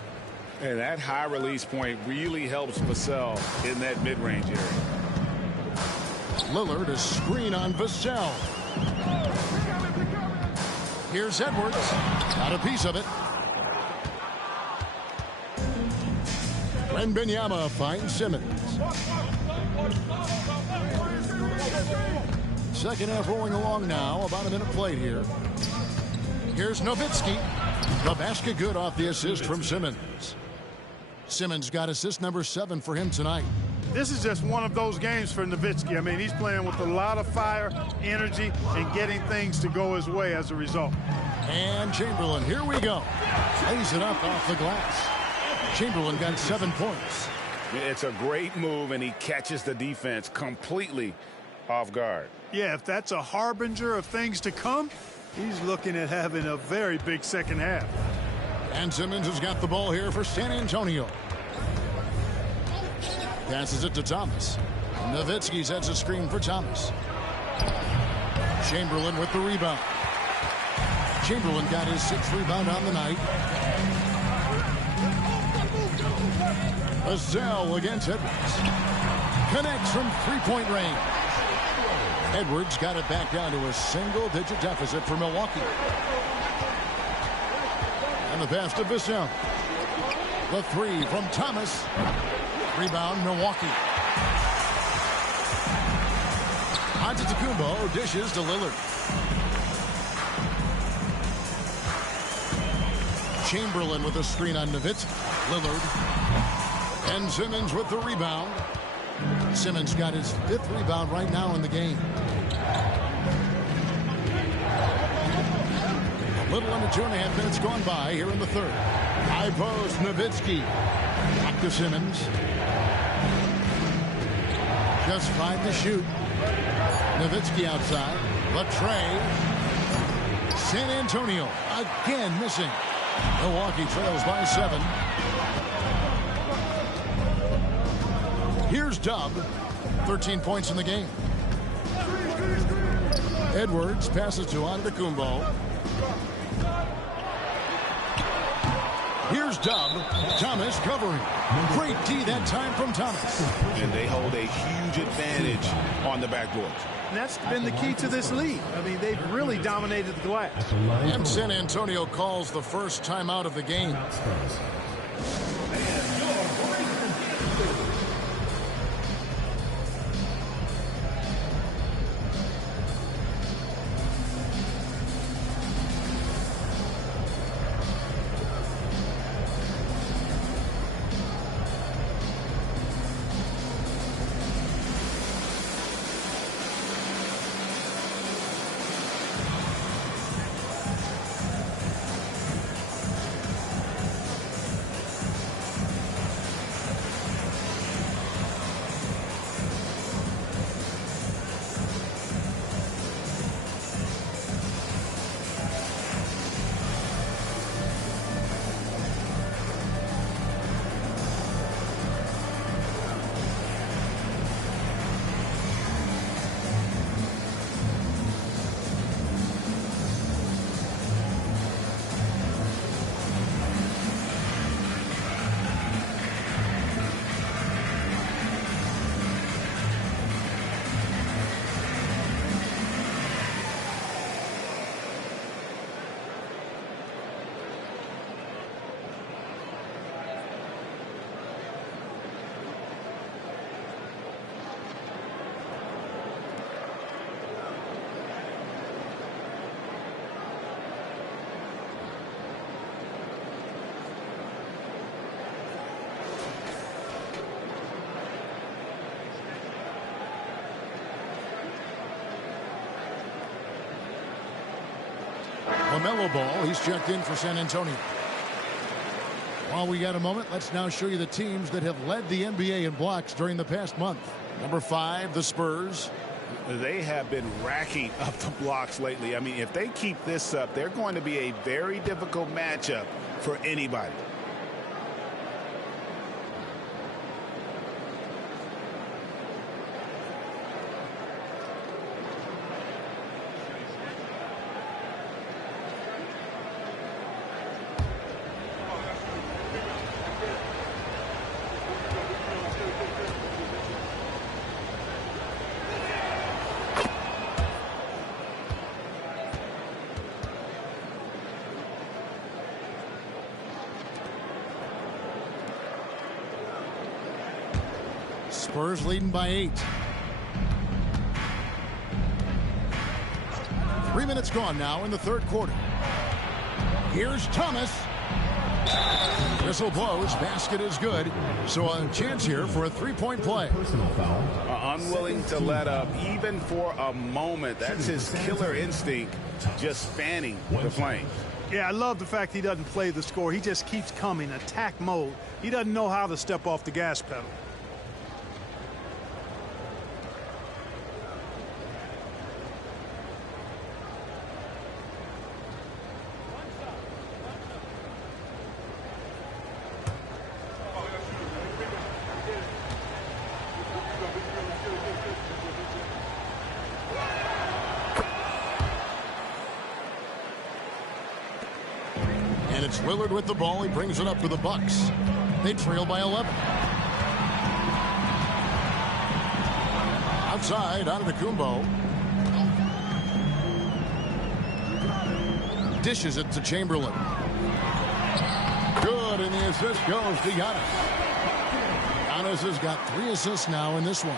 And that high release point really helps Vassell in that mid-range area. Lillard, a screen on Vassell. Here's Edwards. Got a piece of it. Wembanyama finds Simmons. Second half rolling along now. About a minute played here. Here's Nowitzki. The basket good off the assist from Simmons. Simmons got assist number 7 for him tonight. This is just one of those games for Nowitzki. I mean, he's playing with a lot of fire, energy, and getting things to go his way as a result. And Chamberlain, here we go. Lays it up off the glass. Chamberlain got 7 points. It's a great move, and he catches the defense completely off guard. Yeah, if that's a harbinger of things to come, he's looking at having a very big second half. And Simmons has got the ball here for San Antonio. Passes it to Thomas. Nowitzki sets a screen for Thomas. Chamberlain with the rebound. Chamberlain got his 6th rebound on the night. Azell against Edwards. Connects from 3-point range. Edwards got it back down to a single-digit deficit for Milwaukee. And the pass to Vassell. The 3 from Thomas. Rebound, Milwaukee. Antetokounmpo dishes to Lillard. Chamberlain with a screen on Nowitzki. Lillard. And Simmons with the rebound. Simmons got his 5th rebound right now in the game. A little under 2.5 minutes gone by here in the 3rd. High post, Nowitzki. Back to Simmons. Just 5 to shoot. Nowitzki outside. Latrey. San Antonio again missing. Milwaukee trails by 7. Here's Dub. 13 points in the game. Edwards passes to Antetokounmpo. Here's Dub. Thomas covering. Great D that time from Thomas. And they hold a huge advantage on the backboard. And that's been the key to this league. I mean, they've really dominated the glass. And San Antonio calls the first timeout of the game. LaMelo Ball, he's checked in for San Antonio. While we got a moment, let's now show you the teams that have led the NBA in blocks during the past month. Number 5, the Spurs. They have been racking up the blocks lately. I mean, if they keep this up, they're going to be a very difficult matchup for anybody. Spurs leading by 8. 3 minutes gone now in the 3rd quarter. Here's Thomas. Whistle blows. Basket is good. So a chance here for a three-point play. Unwilling to let up even for a moment. That's his killer instinct, just fanning the flame. Yeah, I love the fact he doesn't play the score. He just keeps coming, attack mode. He doesn't know how to step off the gas pedal. And it's Lillard with the ball. He brings it up for the Bucks. They trail by 11. Outside, Antetokounmpo. Dishes it to Chamberlain. Good, and the assist goes to Giannis. Giannis has got 3 assists now in this one.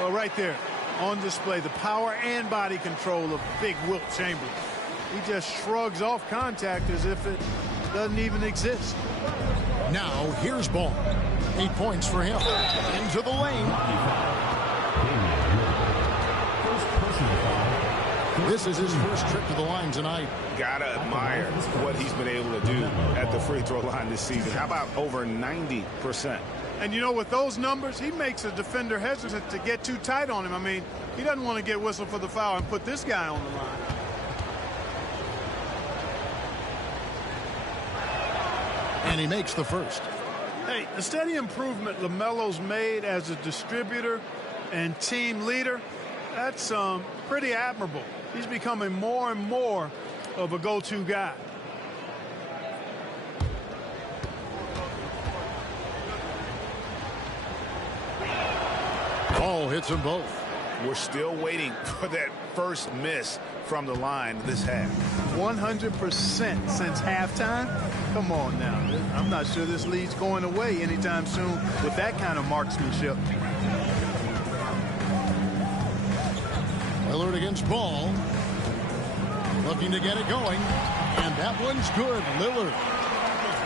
Well, right there, on display, the power and body control of big Wilt Chamberlain. He just shrugs off contact as if it doesn't even exist. Now, here's Ball. 8 points for him. Into the lane. This is his first trip to the line tonight. Gotta admire what he's been able to do at the free throw line this season. How about over 90%? And you know, with those numbers, he makes a defender hesitant to get too tight on him. I mean, he doesn't want to get whistled for the foul and put this guy on the line. And he makes the first. Hey, the steady improvement LaMelo's made as a distributor and team leader, that's pretty admirable. He's becoming more and more of a go-to guy. Ball hits them both. We're still waiting for that first miss from the line this half. 100% since halftime? Come on now. I'm not sure this lead's going away anytime soon with that kind of marksmanship. Lillard against Ball. Looking to get it going. And that one's good.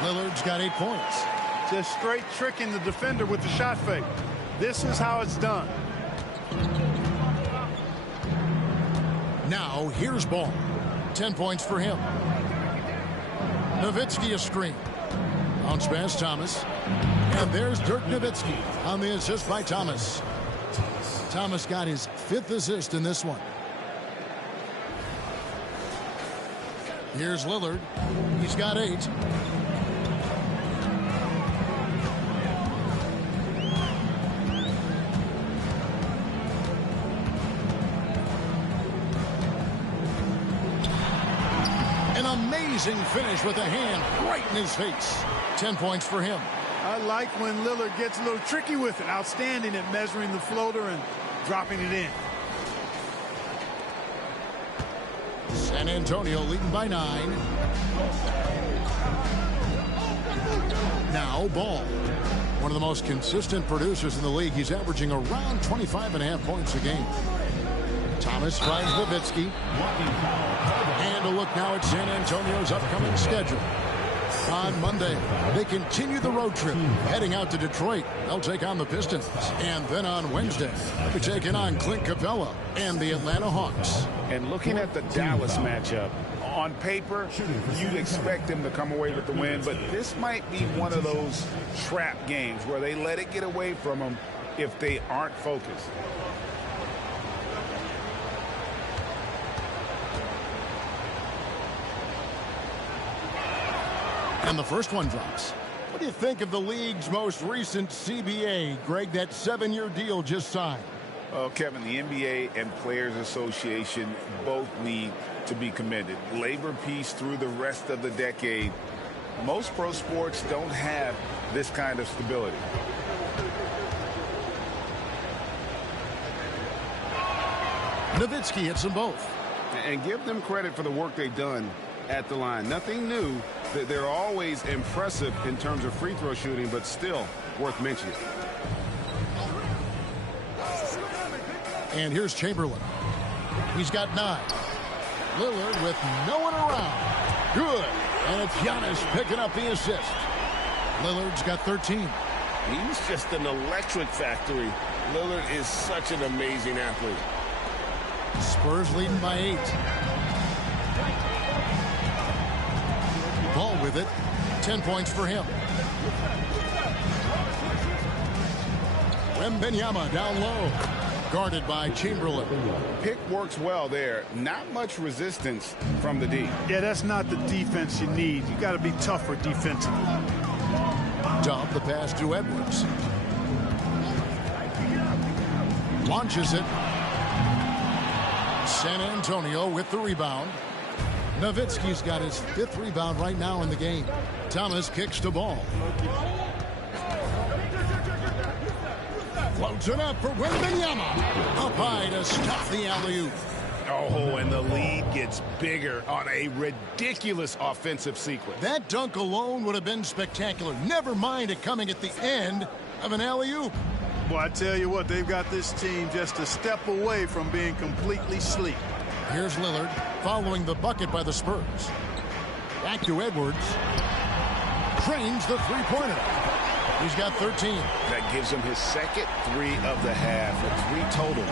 Lillard's got 8 points. Just straight tricking the defender with the shot fake. This is how it's done. Now, here's Ball. 10 points for him. Nowitzki a screen. Bounce pass Thomas. And there's Dirk Nowitzki on the assist by Thomas. Thomas got his 5th assist in this one. Here's Lillard. He's got 8. An amazing finish with a hand right in his face. 10 points for him. I like when Lillard gets a little tricky with it. Outstanding at measuring the floater and dropping it in. San Antonio leading by 9. Now Ball. One of the most consistent producers in the league. He's averaging around 25.5 points a game. Thomas finds Nowitzki. And a look now at San Antonio's upcoming schedule. On Monday, they continue the road trip, heading out to Detroit. They'll take on the Pistons. And then on Wednesday, they're taking on Clint Capella and the Atlanta Hawks. And looking at the Dallas matchup, on paper, you'd expect them to come away with the win, but this might be one of those trap games where they let it get away from them if they aren't focused. And the first one drops. What do you think of the league's most recent CBA, Greg, that 7-year deal just signed? Well, Kevin, the NBA and Players Association both need to be commended. Labor peace through the rest of the decade. Most pro sports don't have this kind of stability. Nowitzki hits them both. And give them credit for the work they've done at the line. Nothing new. They're always impressive in terms of free throw shooting, but still worth mentioning. And here's Chamberlain. He's got 9. Lillard with no one around. Good. And it's Giannis picking up the assist. Lillard's got 13. He's just an electric factory. Lillard is such an amazing athlete. Spurs leading by 8. Ball with it. 10 points for him. Wembanyama down low. Guarded by Chamberlain. Pick works well there. Not much resistance from the D. Yeah, that's not the defense you need. You got to be tougher defensively. Dub the pass to Edwards. Launches it. San Antonio with the rebound. Nowitzki's got his 5th rebound right now in the game. Thomas kicks the ball. Floats it up for Wembanyama. Up high to stop the alley-oop. Oh, and the lead gets bigger on a ridiculous offensive sequence. That dunk alone would have been spectacular. Never mind it coming at the end of an alley-oop. Well, I tell you what, they've got this team just a step away from being completely asleep. Here's Lillard following the bucket by the Spurs. Back to Edwards. Trains the three-pointer. He's got 13. That gives him his second 3 of the half, a 3 total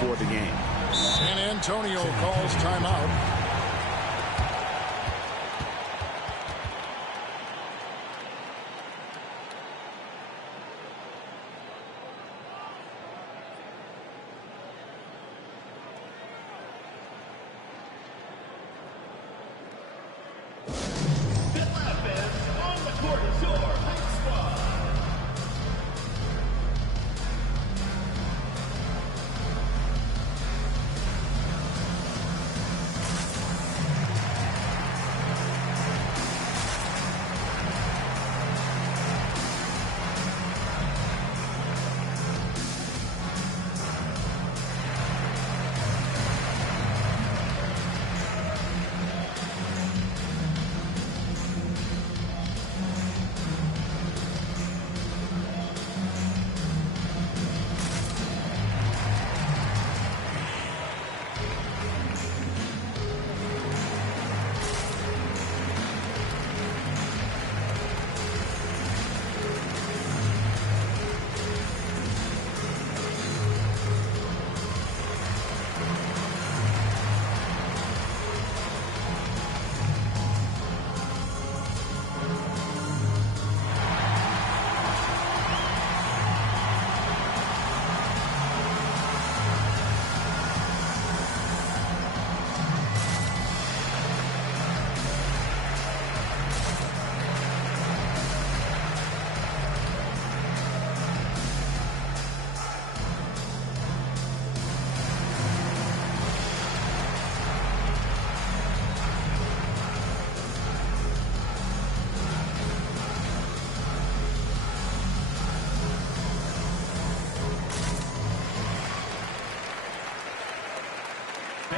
for the game. San Antonio calls timeout.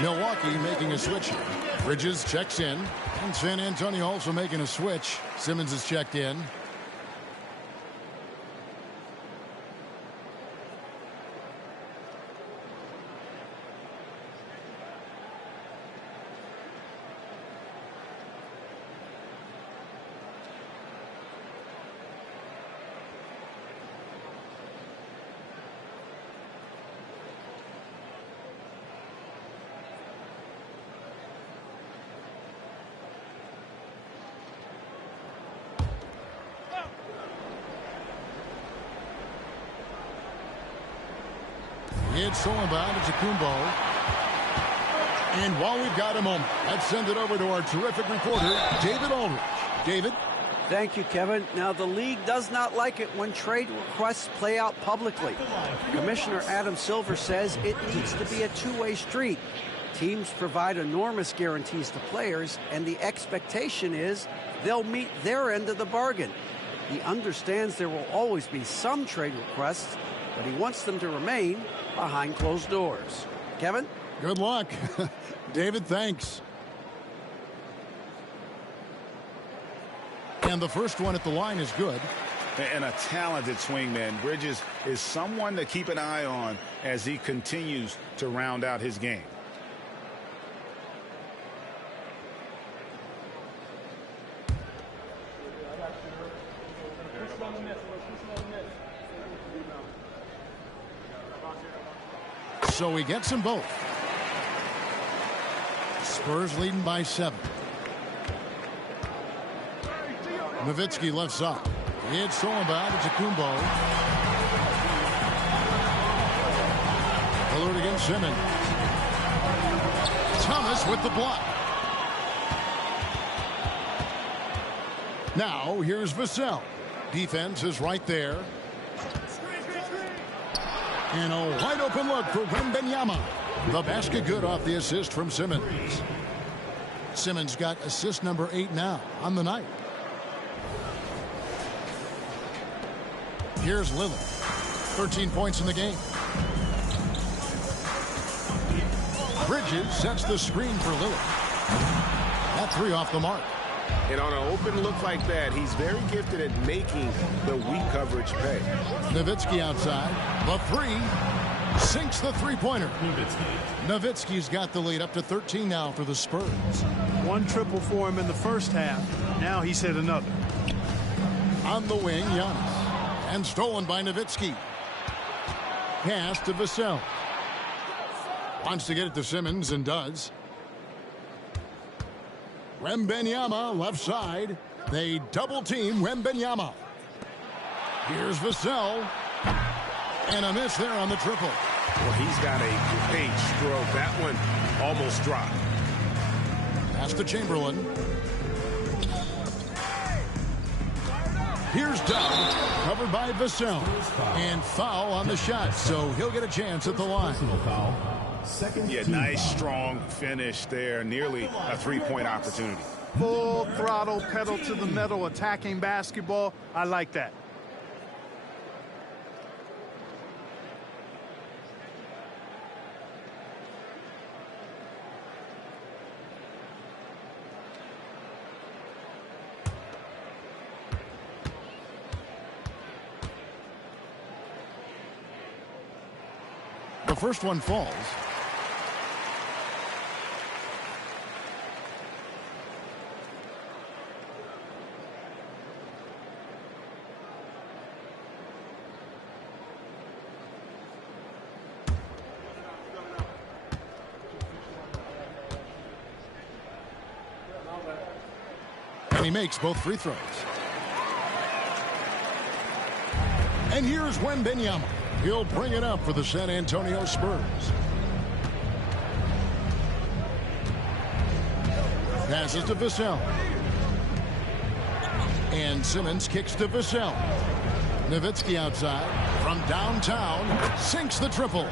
Milwaukee making a switch here. Bridges checks in. And San Antonio also making a switch. Simmons is checked in. It's so about Kumbo. And while we've got a moment, let's send it over to our terrific reporter, David Aldridge. David? Thank you, Kevin. Now, the league does not like it when trade requests play out publicly. Commissioner Adam Silver says it needs to be a two-way street. Teams provide enormous guarantees to players, and the expectation is they'll meet their end of the bargain. He understands there will always be some trade requests, but he wants them to remain behind closed doors. Kevin? Good luck. David, thanks. And the first one at the line is good. And a talented swingman. Bridges is someone to keep an eye on as he continues to round out his game. So he gets them both. Spurs leading by 7. Nowitzki left side. It's Solomon to Kumbo. Lillard against Simmons. Thomas with the block. Now here's Vassell. Defense is right there. And a wide open look for Wembanyama. The basket good off the assist from Simmons. Simmons got assist number 8 now on the night. Here's Lillard. 13 points in the game. Bridges sets the screen for Lillard. That 3 off the mark. And on an open look like that, he's very gifted at making the weak coverage pay. Nowitzki outside. The 3 sinks the three-pointer. Nowitzki's got the lead up to 13 now for the Spurs. 1 triple for him in the first half. Now he's hit another. On the wing, Giannis. And stolen by Nowitzki. Pass to Vassell. Wants to get it to Simmons and does. Wembanyama left side. They double team Wembanyama. Here's Vassell. And a miss there on the triple. Well, he's got a great stroke. That one almost dropped. Pass to Chamberlain. Here's Doug, covered by Vassell. And foul on the shot, so he'll get a chance at the line. Yeah, nice, strong finish there. Nearly a three-point opportunity. Full throttle, pedal to the metal, attacking basketball. I like that. The first one falls. And he makes both free throws. And here's Wembanyama. He'll bring it up for the San Antonio Spurs. Passes to Vassell. And Simmons kicks to Vassell. Nowitzki outside from downtown sinks the triple.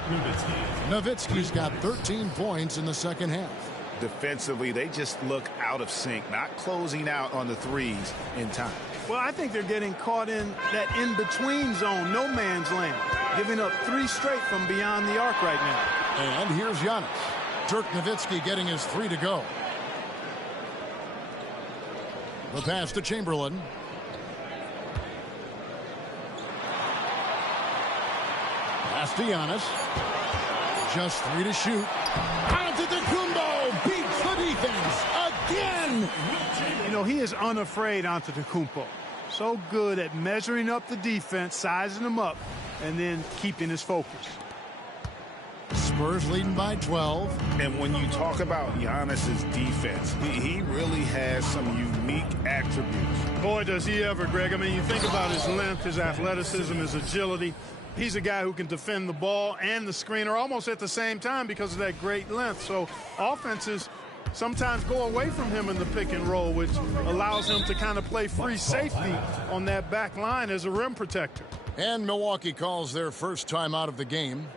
Nowitzki's got 13 points in the second half. Defensively, they just look out of sync, not closing out on the threes in time. Well, I think they're getting caught in that in-between zone, no man's land, giving up 3 straight from beyond the arc right now. And here's Giannis. Dirk Nowitzki getting his 3 to go. The pass to Chamberlain. Pass to Giannis. Just 3 to shoot. Antetokounmpo beats the defense again. You know, he is unafraid, Antetokounmpo. So good at measuring up the defense, sizing them up, and then keeping his focus. Spurs leading by 12. And when you talk about Giannis's defense, he really has some unique attributes. Boy, does he ever, Greg. I mean, you think about his length, his athleticism, his agility. He's a guy who can defend the ball and the screener almost at the same time because of that great length. So offenses sometimes go away from him in the pick and roll, which allows him to kind of play free safety on that back line as a rim protector. And Milwaukee calls their first time out of the game.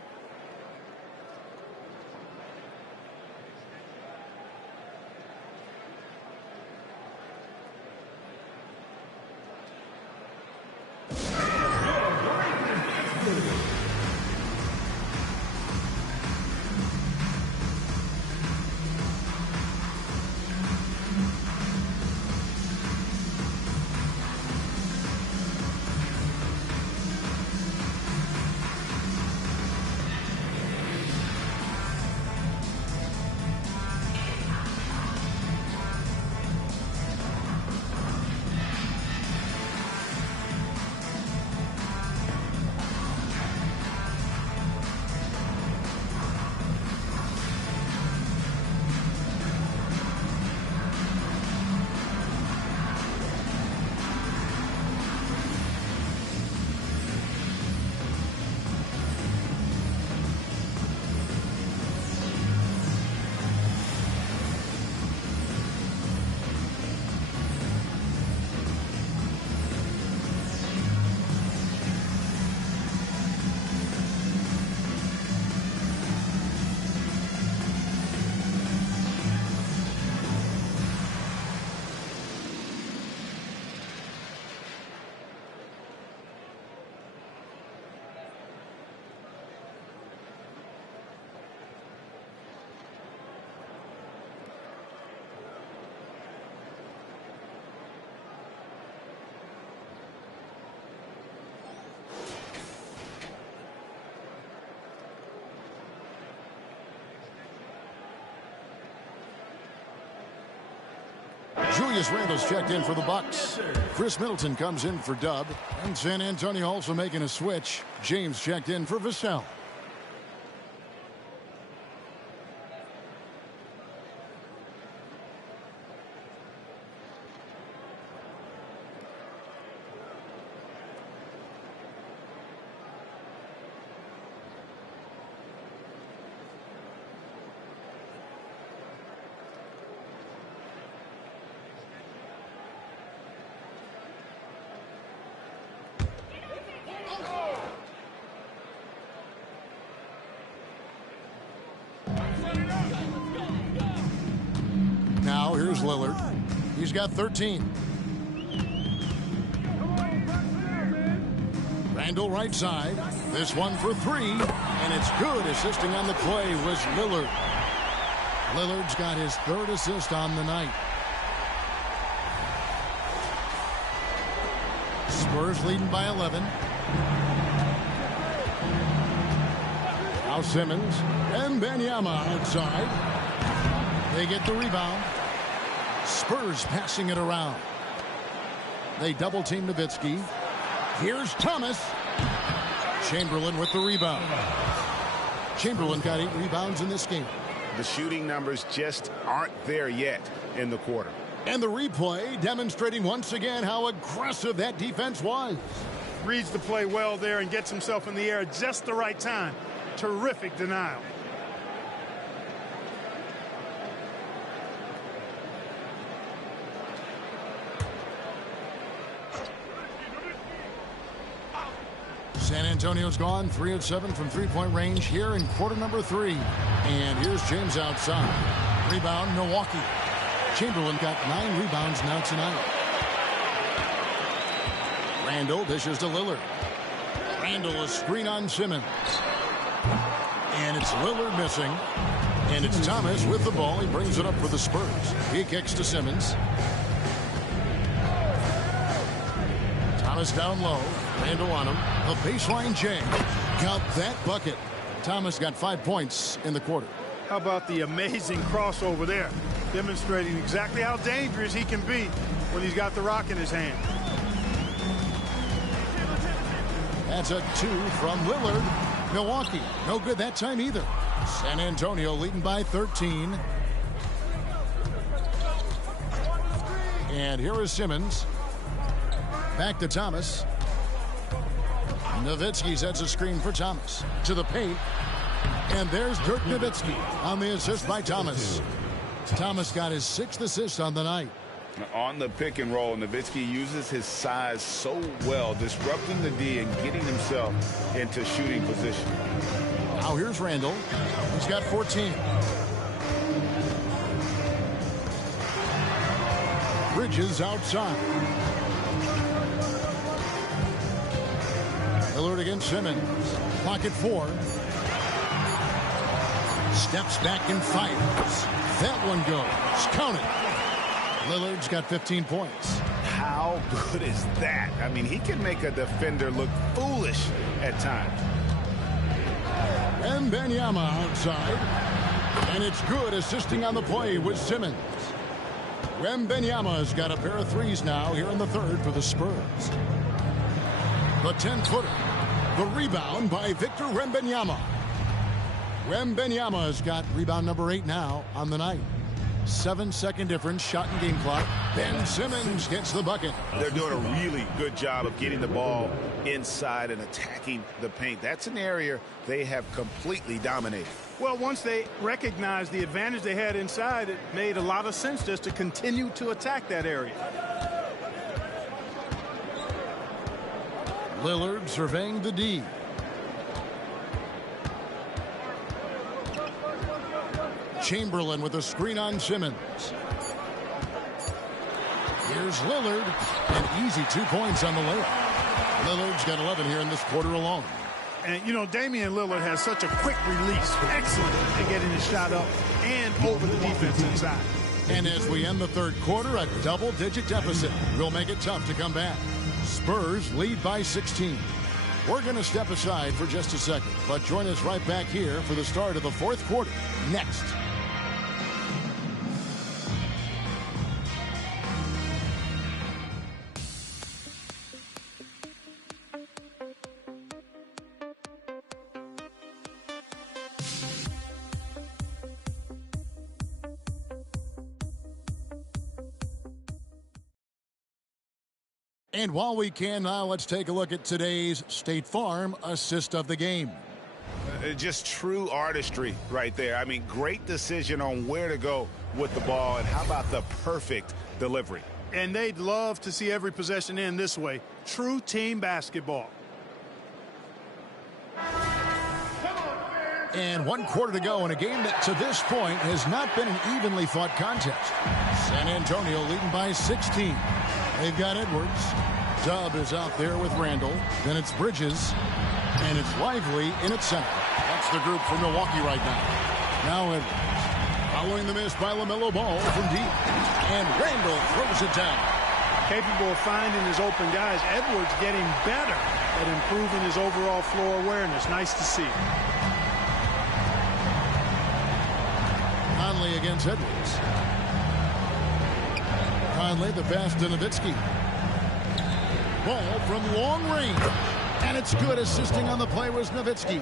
Julius Randle's checked in for the Bucks. Chris Middleton comes in for Dub. And San Antonio also making a switch. James checked in for Vassell. Now here's Lillard. He's got 13. Randle right side. This one for three. And it's good. Assisting on the play was Lillard. Lillard's got his third assist on the night. Spurs leading by 11. Now Simmons and Wembanyama outside. They get the rebound. Spurs passing it around. They double team Nowitzki. Here's Thomas. Chamberlain with the rebound. Chamberlain got 8 rebounds in this game. The shooting numbers just aren't there yet in the quarter. And the replay demonstrating once again how aggressive that defense was. Reads the play well there and gets himself in the air at just the right time. Terrific denial. San Antonio's gone 3 of 7 from three-point range here in quarter number 3. And here's James outside. Rebound, Milwaukee. Chamberlain got 9 rebounds now tonight. Randle dishes to Lillard. Randle a screen on Simmons. And it's Lillard missing. And it's Thomas with the ball. He brings it up for the Spurs. He kicks to Simmons. Thomas down low. Randle on him. A baseline jam. Got that bucket. Thomas got 5 points in the quarter. How about the amazing crossover there? Demonstrating exactly how dangerous he can be when he's got the rock in his hand. That's a 2 from Lillard. Milwaukee, no good that time either. San Antonio leading by 13. And here is Simmons. Back to Thomas. Nowitzki sets a screen for Thomas. To the paint. And there's Dirk Nowitzki on the assist by Thomas. Thomas got his 6th assist on the night. On the pick and roll, Nowitzki uses his size so well, disrupting the D and getting himself into shooting position. Now here's Randle. He's got 14. Bridges outside. Lillard against Simmons. Clock at 4. Steps back and fires. That one goes. Count it. Lillard's got 15 points. How good is that? I mean, he can make a defender look foolish at times. And Wembanyama outside. And it's good, assisting on the play with Simmons. Wembanyama's got a pair of threes now here in the third for the Spurs. The 10-footer. The rebound by Victor Wembanyama. Wembanyama's got rebound number 8 now on the night. 7-second difference, shot and game clock. Ben Simmons gets the bucket. They're doing a really good job of getting the ball inside and attacking the paint. That's an area they have completely dominated. Well, once they recognized the advantage they had inside, it made a lot of sense just to continue to attack that area. Lillard surveying the D. Chamberlain with a screen on Simmons. Here's Lillard. An easy 2 points on the layup. Lillard's got 11 here in this quarter alone. And, you know, Damian Lillard has such a quick release. Excellent at getting his shot up and over the defense inside. And as we end the third quarter, a double-digit deficit will make it tough to come back. Spurs lead by 16. We're going to step aside for just a second, but join us right back here for the start of the fourth quarter next. And while we can now, let's take a look at today's State Farm assist of the game. Just true artistry right there. I mean, great decision on where to go with the ball, and how about the perfect delivery? And they'd love to see every possession end this way. True team basketball. And 1 quarter to go in a game that to this point has not been an evenly fought contest. San Antonio leading by 16. They've got Edwards. Dub is out there with Randall. Then it's Bridges. And it's Lively in its center. That's the group from Milwaukee right now. Now Edwards. Following the miss by LaMelo Ball from deep. And Randall throws it down. Capable of finding his open guys. Edwards getting better at improving his overall floor awareness. Nice to see. Conley against Edwards. Conley, the pass to Nowitzki. Ball from long range. And it's good. Assisting on the play was Nowitzki.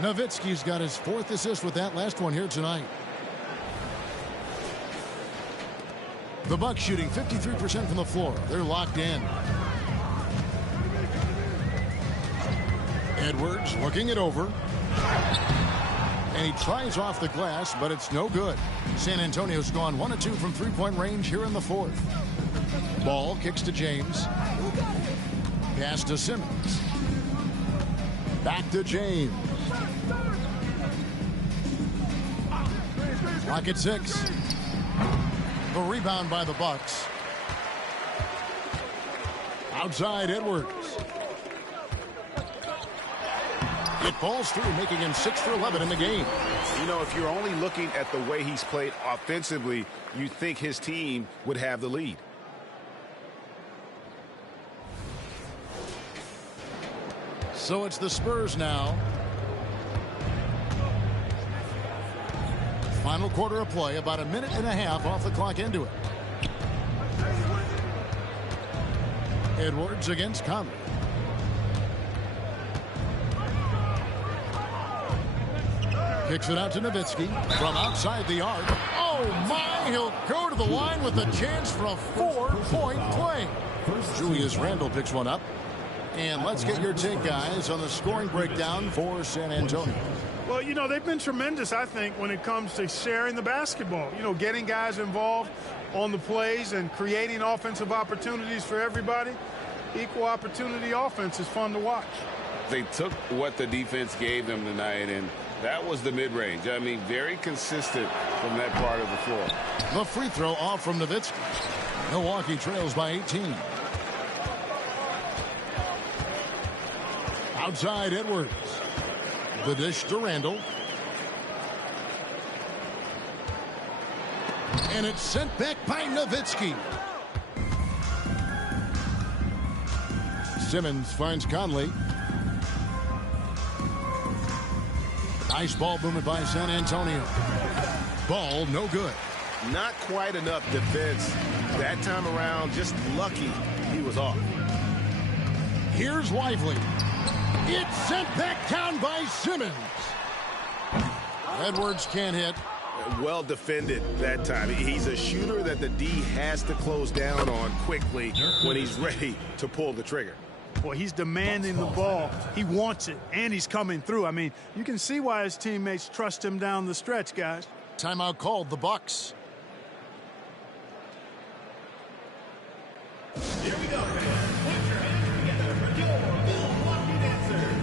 Nowitzki's got his 4th assist with that last one here tonight. The Bucks shooting 53% from the floor. They're locked in. Edwards looking it over. And he tries off the glass, but it's no good. San Antonio's gone 1 of 2 from three-point range here in the 4th. Ball kicks to James. Pass to Simmons. Back to James. Clock at 6. The rebound by the Bucks. Outside Edwards. It falls through, making him 6 for 11 in the game. You know, if you're only looking at the way he's played offensively, you think his team would have the lead. So it's the Spurs now. Final quarter of play, about 1.5 minutes off the clock into it. Edwards against Conley. Kicks it out to Nowitzki from outside the arc. Oh my, he'll go to the line with a chance for a 4-point play. Julius Randle picks one up. And let's get your take, guys, on the scoring breakdown for San Antonio. Well, you know, they've been tremendous, I think, when it comes to sharing the basketball. You know, getting guys involved on the plays and creating offensive opportunities for everybody. Equal opportunity offense is fun to watch. They took what the defense gave them tonight, and that was the mid-range. I mean, very consistent from that part of the floor. The free throw off from Nowitzki. Milwaukee trails by 18. Outside Edwards. The dish to Randall. And it's sent back by Nowitzki. Simmons finds Conley. Nice ball movement by San Antonio. Ball no good. Not quite enough defense that time around. Just lucky he was off. Here's Lively. It's sent back down by Simmons. Edwards can't hit. Well defended that time. He's a shooter that the D has to close down on quickly when he's ready to pull the trigger. Boy, he's demanding the ball. He wants it, and he's coming through. I mean, you can see why his teammates trust him down the stretch, guys. Timeout called, the Bucks. Here we go, man. Put your hands together for your Milwaukee Dancers.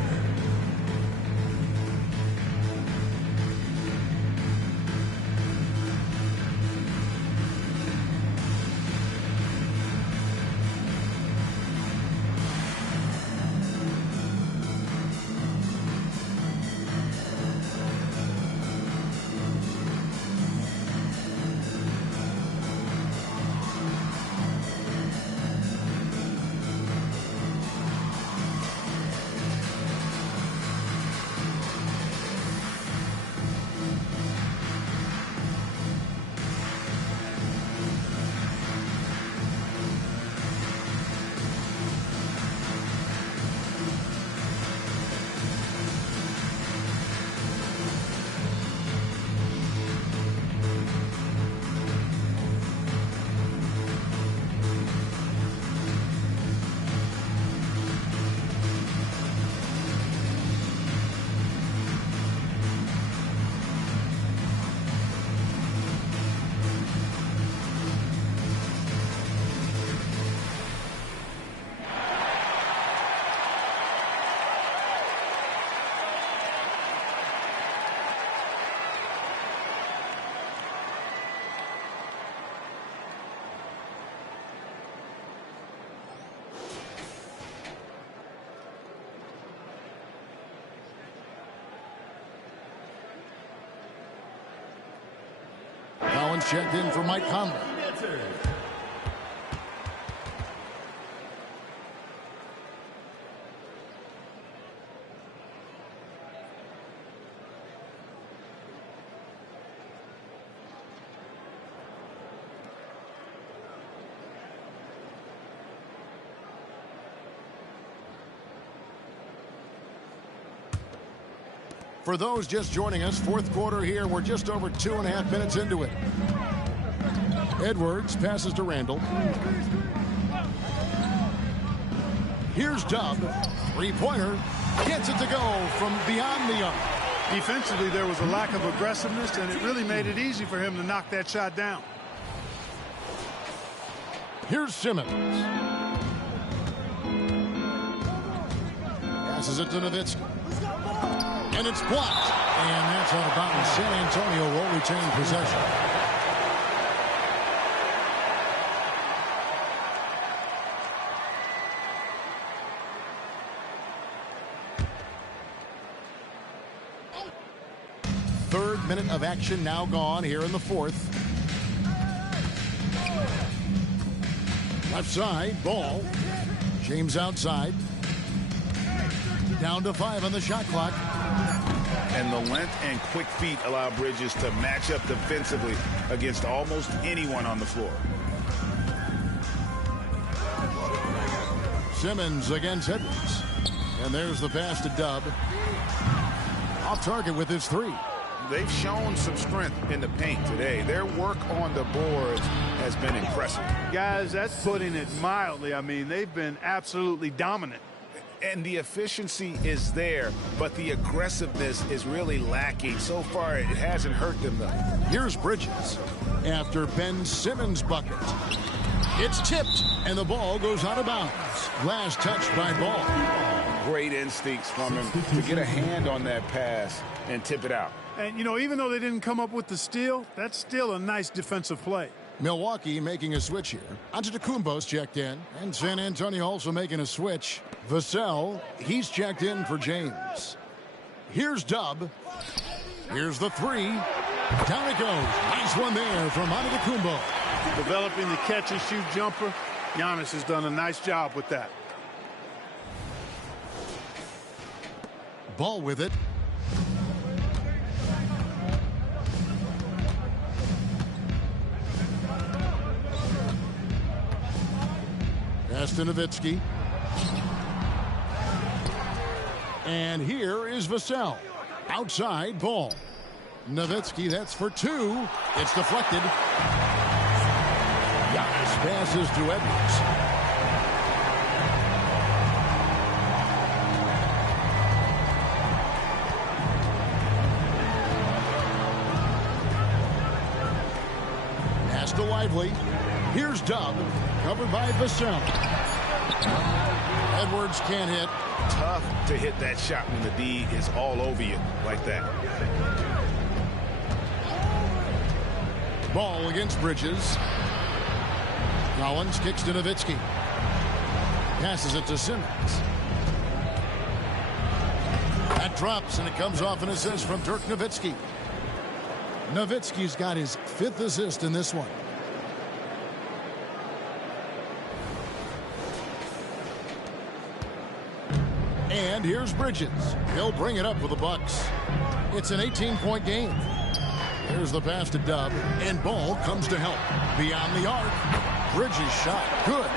Collins checked in for Mike Conley. For those just joining us, fourth quarter here. We're just over 2.5 minutes into it. Edwards passes to Randall. Here's Dub. Three-pointer. Gets it to go from beyond the arc. Defensively, there was a lack of aggressiveness, and it really made it easy for him to knock that shot down. Here's Simmons. Passes it to Nowitzki. And it's blocked. And that's out of bounds. San Antonio will retain possession. Third minute of action now gone here in the fourth. Left side, Ball. James outside. Down to 5 on the shot clock. And the length and quick feet allow Bridges to match up defensively against almost anyone on the floor. Simmons against Edwards. And there's the pass to Dub. Off target with his three. They've shown some strength in the paint today. Their work on the boards has been impressive. Guys, that's putting it mildly. I mean, they've been absolutely dominant. And the efficiency is there, but the aggressiveness is really lacking. So far, it hasn't hurt them, though. Here's Bridges after Ben Simmons' bucket. It's tipped, and the ball goes out of bounds. Last touch by Ball. Great instincts from him to get a hand on that pass and tip it out. And, you know, even though they didn't come up with the steal, that's still a nice defensive play. Milwaukee making a switch here. Antetokounmpo's checked in, and San Antonio also making a switch. Vassell, he's checked in for James. Here's Dub. Here's the three. Down it goes. Nice one there from Antetokounmpo. Developing the catch-and-shoot jumper. Giannis has done a nice job with that. Ball with it. Pass to Nowitzki. And here is Vassell. Outside Ball. Nowitzki, that's for two. It's deflected. Giannis passes to Edwards. Pass to Lively. Here's Dub, covered by Vassell. Edwards can't hit. Tough to hit that shot when the D is all over you like that. Ball against Bridges. Collins kicks to Nowitzki. Passes it to Simmons. That drops, and it comes off an assist from Dirk Nowitzki. Nowitzki's got his 5th assist in this one. And here's Bridges. He'll bring it up for the Bucks. It's an 18-point game. Here's the pass to Dub, and Ball comes to help. Beyond the arc, Bridges shot. Good.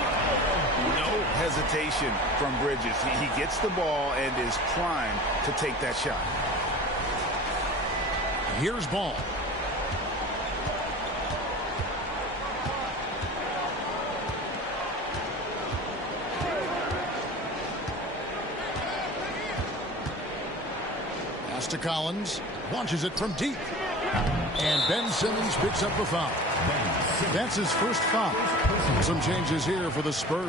No hesitation from Bridges. He gets the ball and is primed to take that shot. Here's Ball. To Collins, launches it from deep. And Ben Simmons picks up the foul. That's his first foul. Some changes here for the Spurs.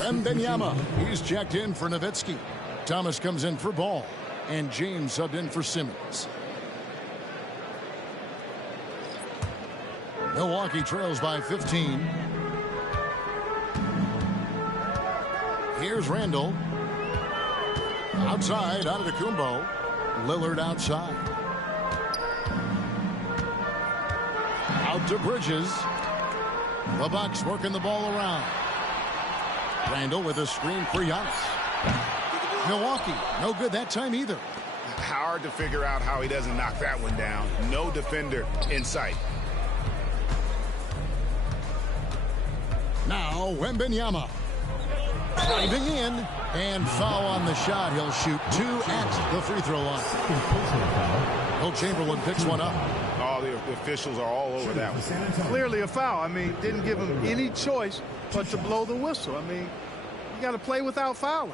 Wembanyama, he's checked in for Nowitzki. Thomas comes in for Ball. And James subbed in for Simmons. Milwaukee trails by 15. Here's Randall. Outside, Antetokounmpo. Lillard outside. Out to Bridges. The Bucks working the ball around. Randall with a screen for Giannis. Milwaukee, no good that time either. Hard to figure out how he doesn't knock that one down. No defender in sight. Now, Wembanyama. Driving in, and foul on the shot. He'll shoot 2 at the free throw line. Will Chamberlain picks one up. Oh, the officials are all over that one. Clearly a foul. I mean, didn't give him any choice but to blow the whistle. I mean, you got to play without fouling.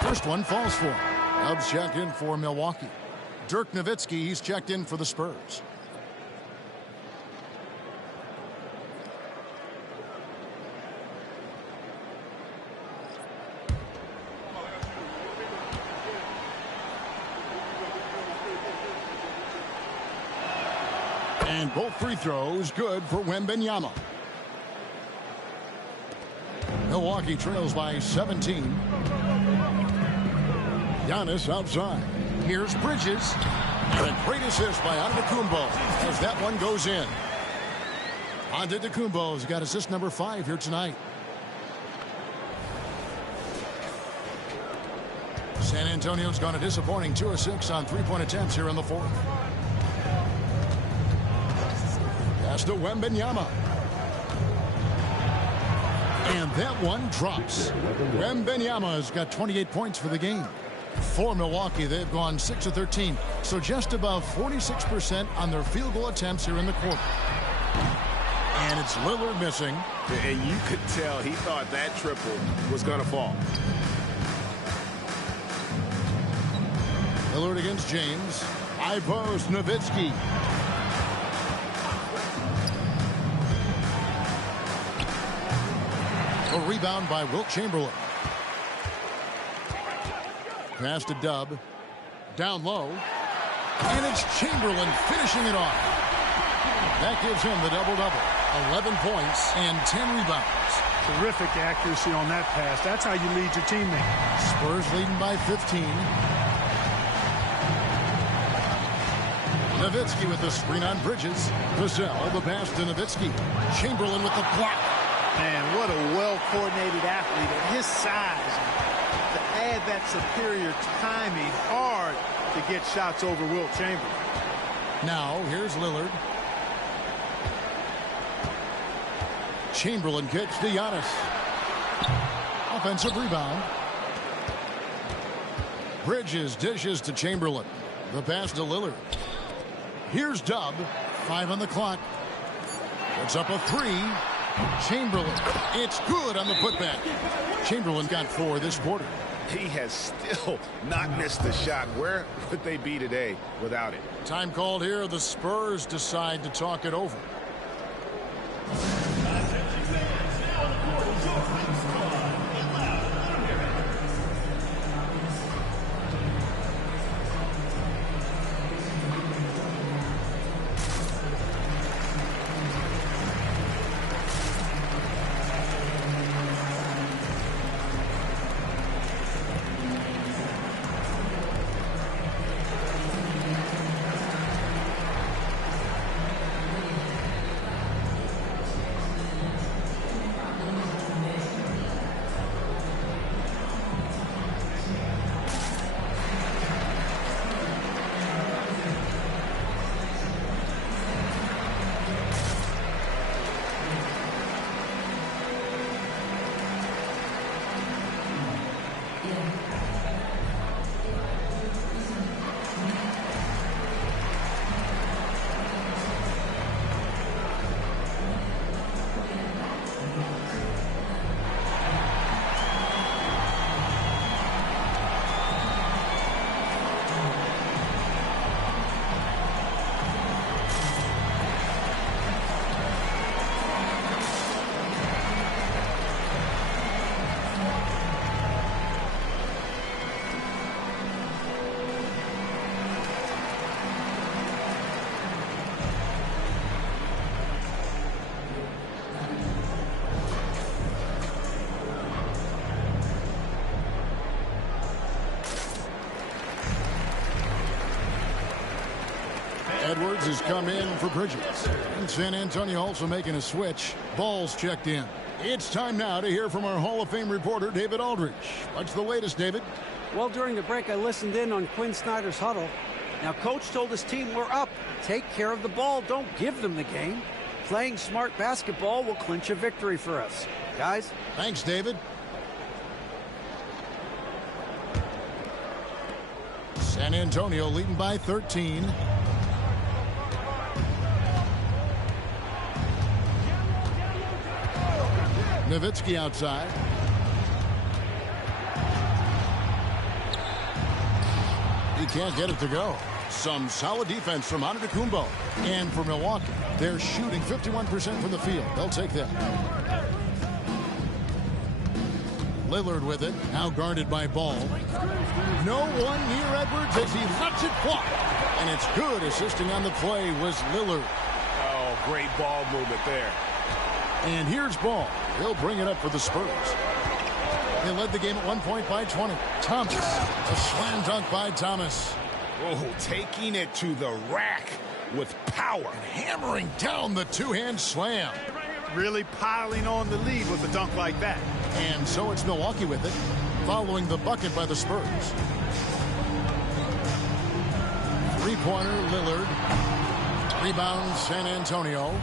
First one falls for him. Dubs checked in for Milwaukee. Dirk Nowitzki, he's checked in for the Spurs. And both free throws good for Wembanyama. Milwaukee trails by 17. Giannis outside. Here's Bridges. And a great assist by Antetokounmpo as that one goes in. Antetokounmpo's got assist number 5 here tonight. San Antonio's gone a disappointing 2 of 6 on 3-point attempts here in the 4th. Pass to Wembanyama. And that one drops. Wembanyama's got 28 points for the game. For Milwaukee, they've gone 6 of 13, so just above 46% on their field goal attempts here in the quarter. And it's Lillard missing. And you could tell he thought that triple was going to fall. Lillard against James. High post, Nowitzki. A rebound by Wilt Chamberlain. Pass to Dub. Down low. And it's Chamberlain finishing it off. That gives him the double-double. 11 points and 10 rebounds. Terrific accuracy on that pass. That's how you lead your teammate. Spurs leading by 15. Nowitzki with the screen on Bridges. Vassell, the pass to Nowitzki. Chamberlain with the block. Man, what a well-coordinated athlete at his size. To add that superior timing, hard to get shots over Wilt Chamberlain. Now, here's Lillard. Chamberlain kicks to Giannis. Offensive rebound. Bridges dishes to Chamberlain. The pass to Lillard. Here's Dub. 5 on the clock. It's up a 3. Chamberlain. It's good on the putback. Chamberlain got 4 this quarter. He has still not missed a shot. Where would they be today without it? Time called here. The Spurs decide to talk it over. Edwards has come in for Bridges. And San Antonio also making a switch. Ball's checked in. It's time now to hear from our Hall of Fame reporter, David Aldridge. What's the latest, David? Well, during the break, I listened in on Quinn Snyder's huddle. Now, Coach told his team, we're up. Take care of the ball. Don't give them the game. Playing smart basketball will clinch a victory for us. Guys? Thanks, David. San Antonio leading by 13. Nowitzki outside. He can't get it to go. Some solid defense from Antetokounmpo. And for Milwaukee, they're shooting 51% from the field. They'll take that. Lillard with it, now guarded by Ball. No one near Edwards as he lets it fly. And it's good. Assisting on the play was Lillard. Oh, great ball movement there. And here's Ball. He'll bring it up for the Spurs. They led the game at 1 point by 20. Thomas, a slam dunk by Thomas. Oh, taking it to the rack with power. And hammering down the two-hand slam. Really piling on the lead with a dunk like that. And so it's Milwaukee with it, following the bucket by the Spurs. Three-pointer, Lillard. Rebound, San Antonio.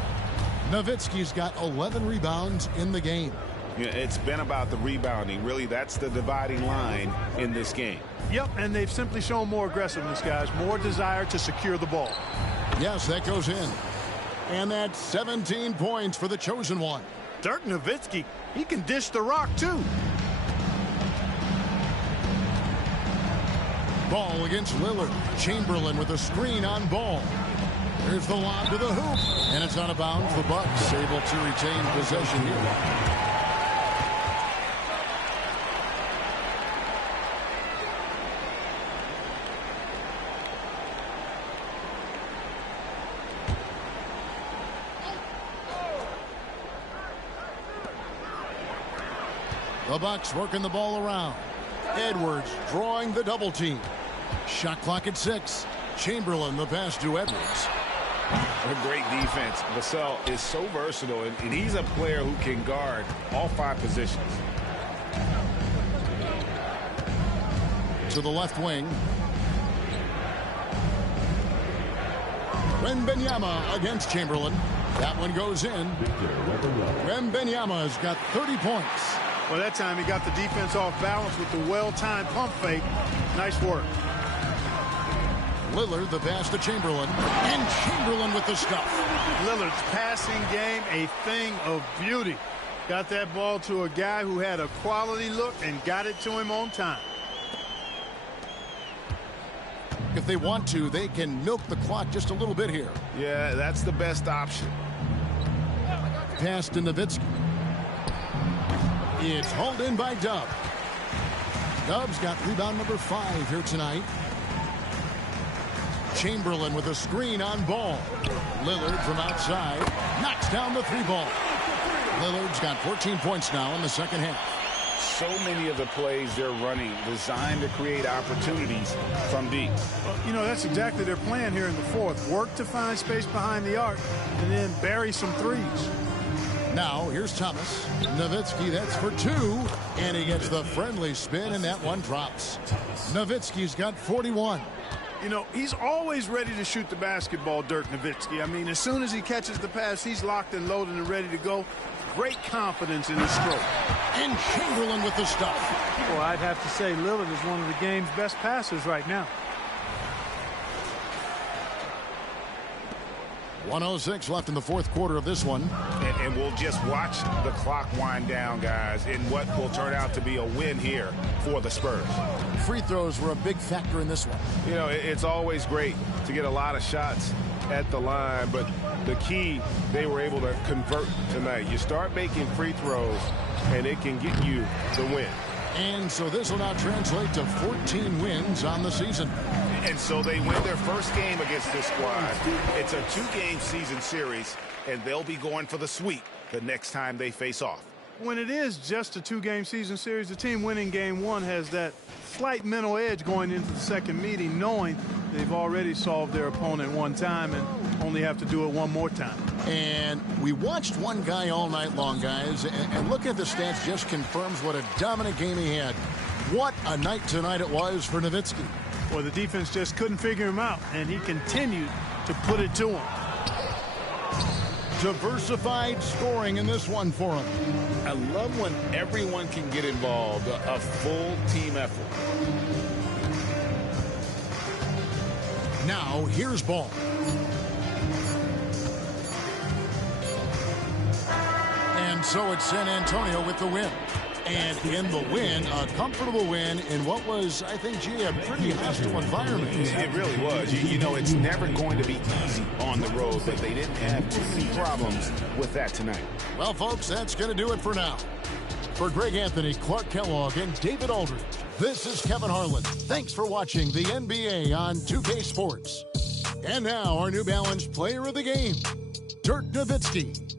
Nowitzki's got 11 rebounds in the game. Yeah, it's been about the rebounding. Really, that's the dividing line in this game. Yep, and they've simply shown more aggressiveness, guys. More desire to secure the ball. Yes, that goes in. And that's 17 points for the chosen one. Dirk Nowitzki, he can dish the rock, too. Ball against Lillard. Chamberlain with a screen on Ball. There's the lob to the hoop. And it's out of bounds. The Bucks able to retain possession here. The Bucks working the ball around. Edwards drawing the double team. Shot clock at 6. Chamberlain the pass to Edwards. A great defense. Vassell is so versatile, and he's a player who can guard all 5 positions. To the left wing. Wembanyama against Chamberlain. That one goes in. Wembanyama's got 30 points. Well, that time he got the defense off balance with the well-timed pump fake. Nice work. Lillard the pass to Chamberlain. And Chamberlain with the stuff. Lillard's passing game, a thing of beauty. Got that ball to a guy who had a quality look and got it to him on time. If they want to, they can milk the clock just a little bit here. Yeah, that's the best option. Pass to Nowitzki. It's hauled in by Dub. Dub's got rebound number 5 here tonight. Chamberlain with a screen on Ball. Lillard from outside knocks down the 3-ball. Lillard's got 14 points now in the second half. So many of the plays they're running designed to create opportunities from deep. Well, you know, that's exactly their plan here in the fourth. Work to find space behind the arc and then bury some threes. Now, here's Thomas. Nowitzki, that's for 2. And he gets the friendly spin, and that one drops. Nowitzki's got 41. You know, he's always ready to shoot the basketball, Dirk Nowitzki. I mean, as soon as he catches the pass, he's locked and loaded and ready to go. Great confidence in his stroke. And Chamberlain with the stuff. Well, I'd have to say Lillard is one of the game's best passers right now. 1:06 left in the fourth quarter of this one. And we'll just watch the clock wind down, guys, in what will turn out to be a win here for the Spurs. Free throws were a big factor in this one. You know, it's always great to get a lot of shots at the line, but the key, they were able to convert tonight. You start making free throws, and it can get you the win. And so this will now translate to 14 wins on the season. And so they win their first game against this squad. It's a 2-game season series, and they'll be going for the sweep the next time they face off. When it is just a 2-game season series, the team winning game 1 has that slight mental edge going into the second meeting, knowing They've already solved their opponent one time and only have to do it one more time. And we watched one guy all night long, guys, and look at the stats just confirms what a dominant game he had. What a night tonight it was for Nowitzki. Well, the defense just couldn't figure him out, and he continued to put it to him. Diversified scoring in this one for him. I love when everyone can get involved, a full team effort. Now, here's Ball. And so it's San Antonio with the win. And in the win, a comfortable win in what was, I think, gee, a pretty hostile environment. It really was. You know, it's never going to be easy on the road, but they didn't have too many problems with that tonight. Well, folks, that's going to do it for now. For Greg Anthony, Clark Kellogg, and David Aldridge, this is Kevin Harlan. Thanks for watching the NBA on 2K Sports. And now, our New Balance Player of the Game, Dirk Nowitzki.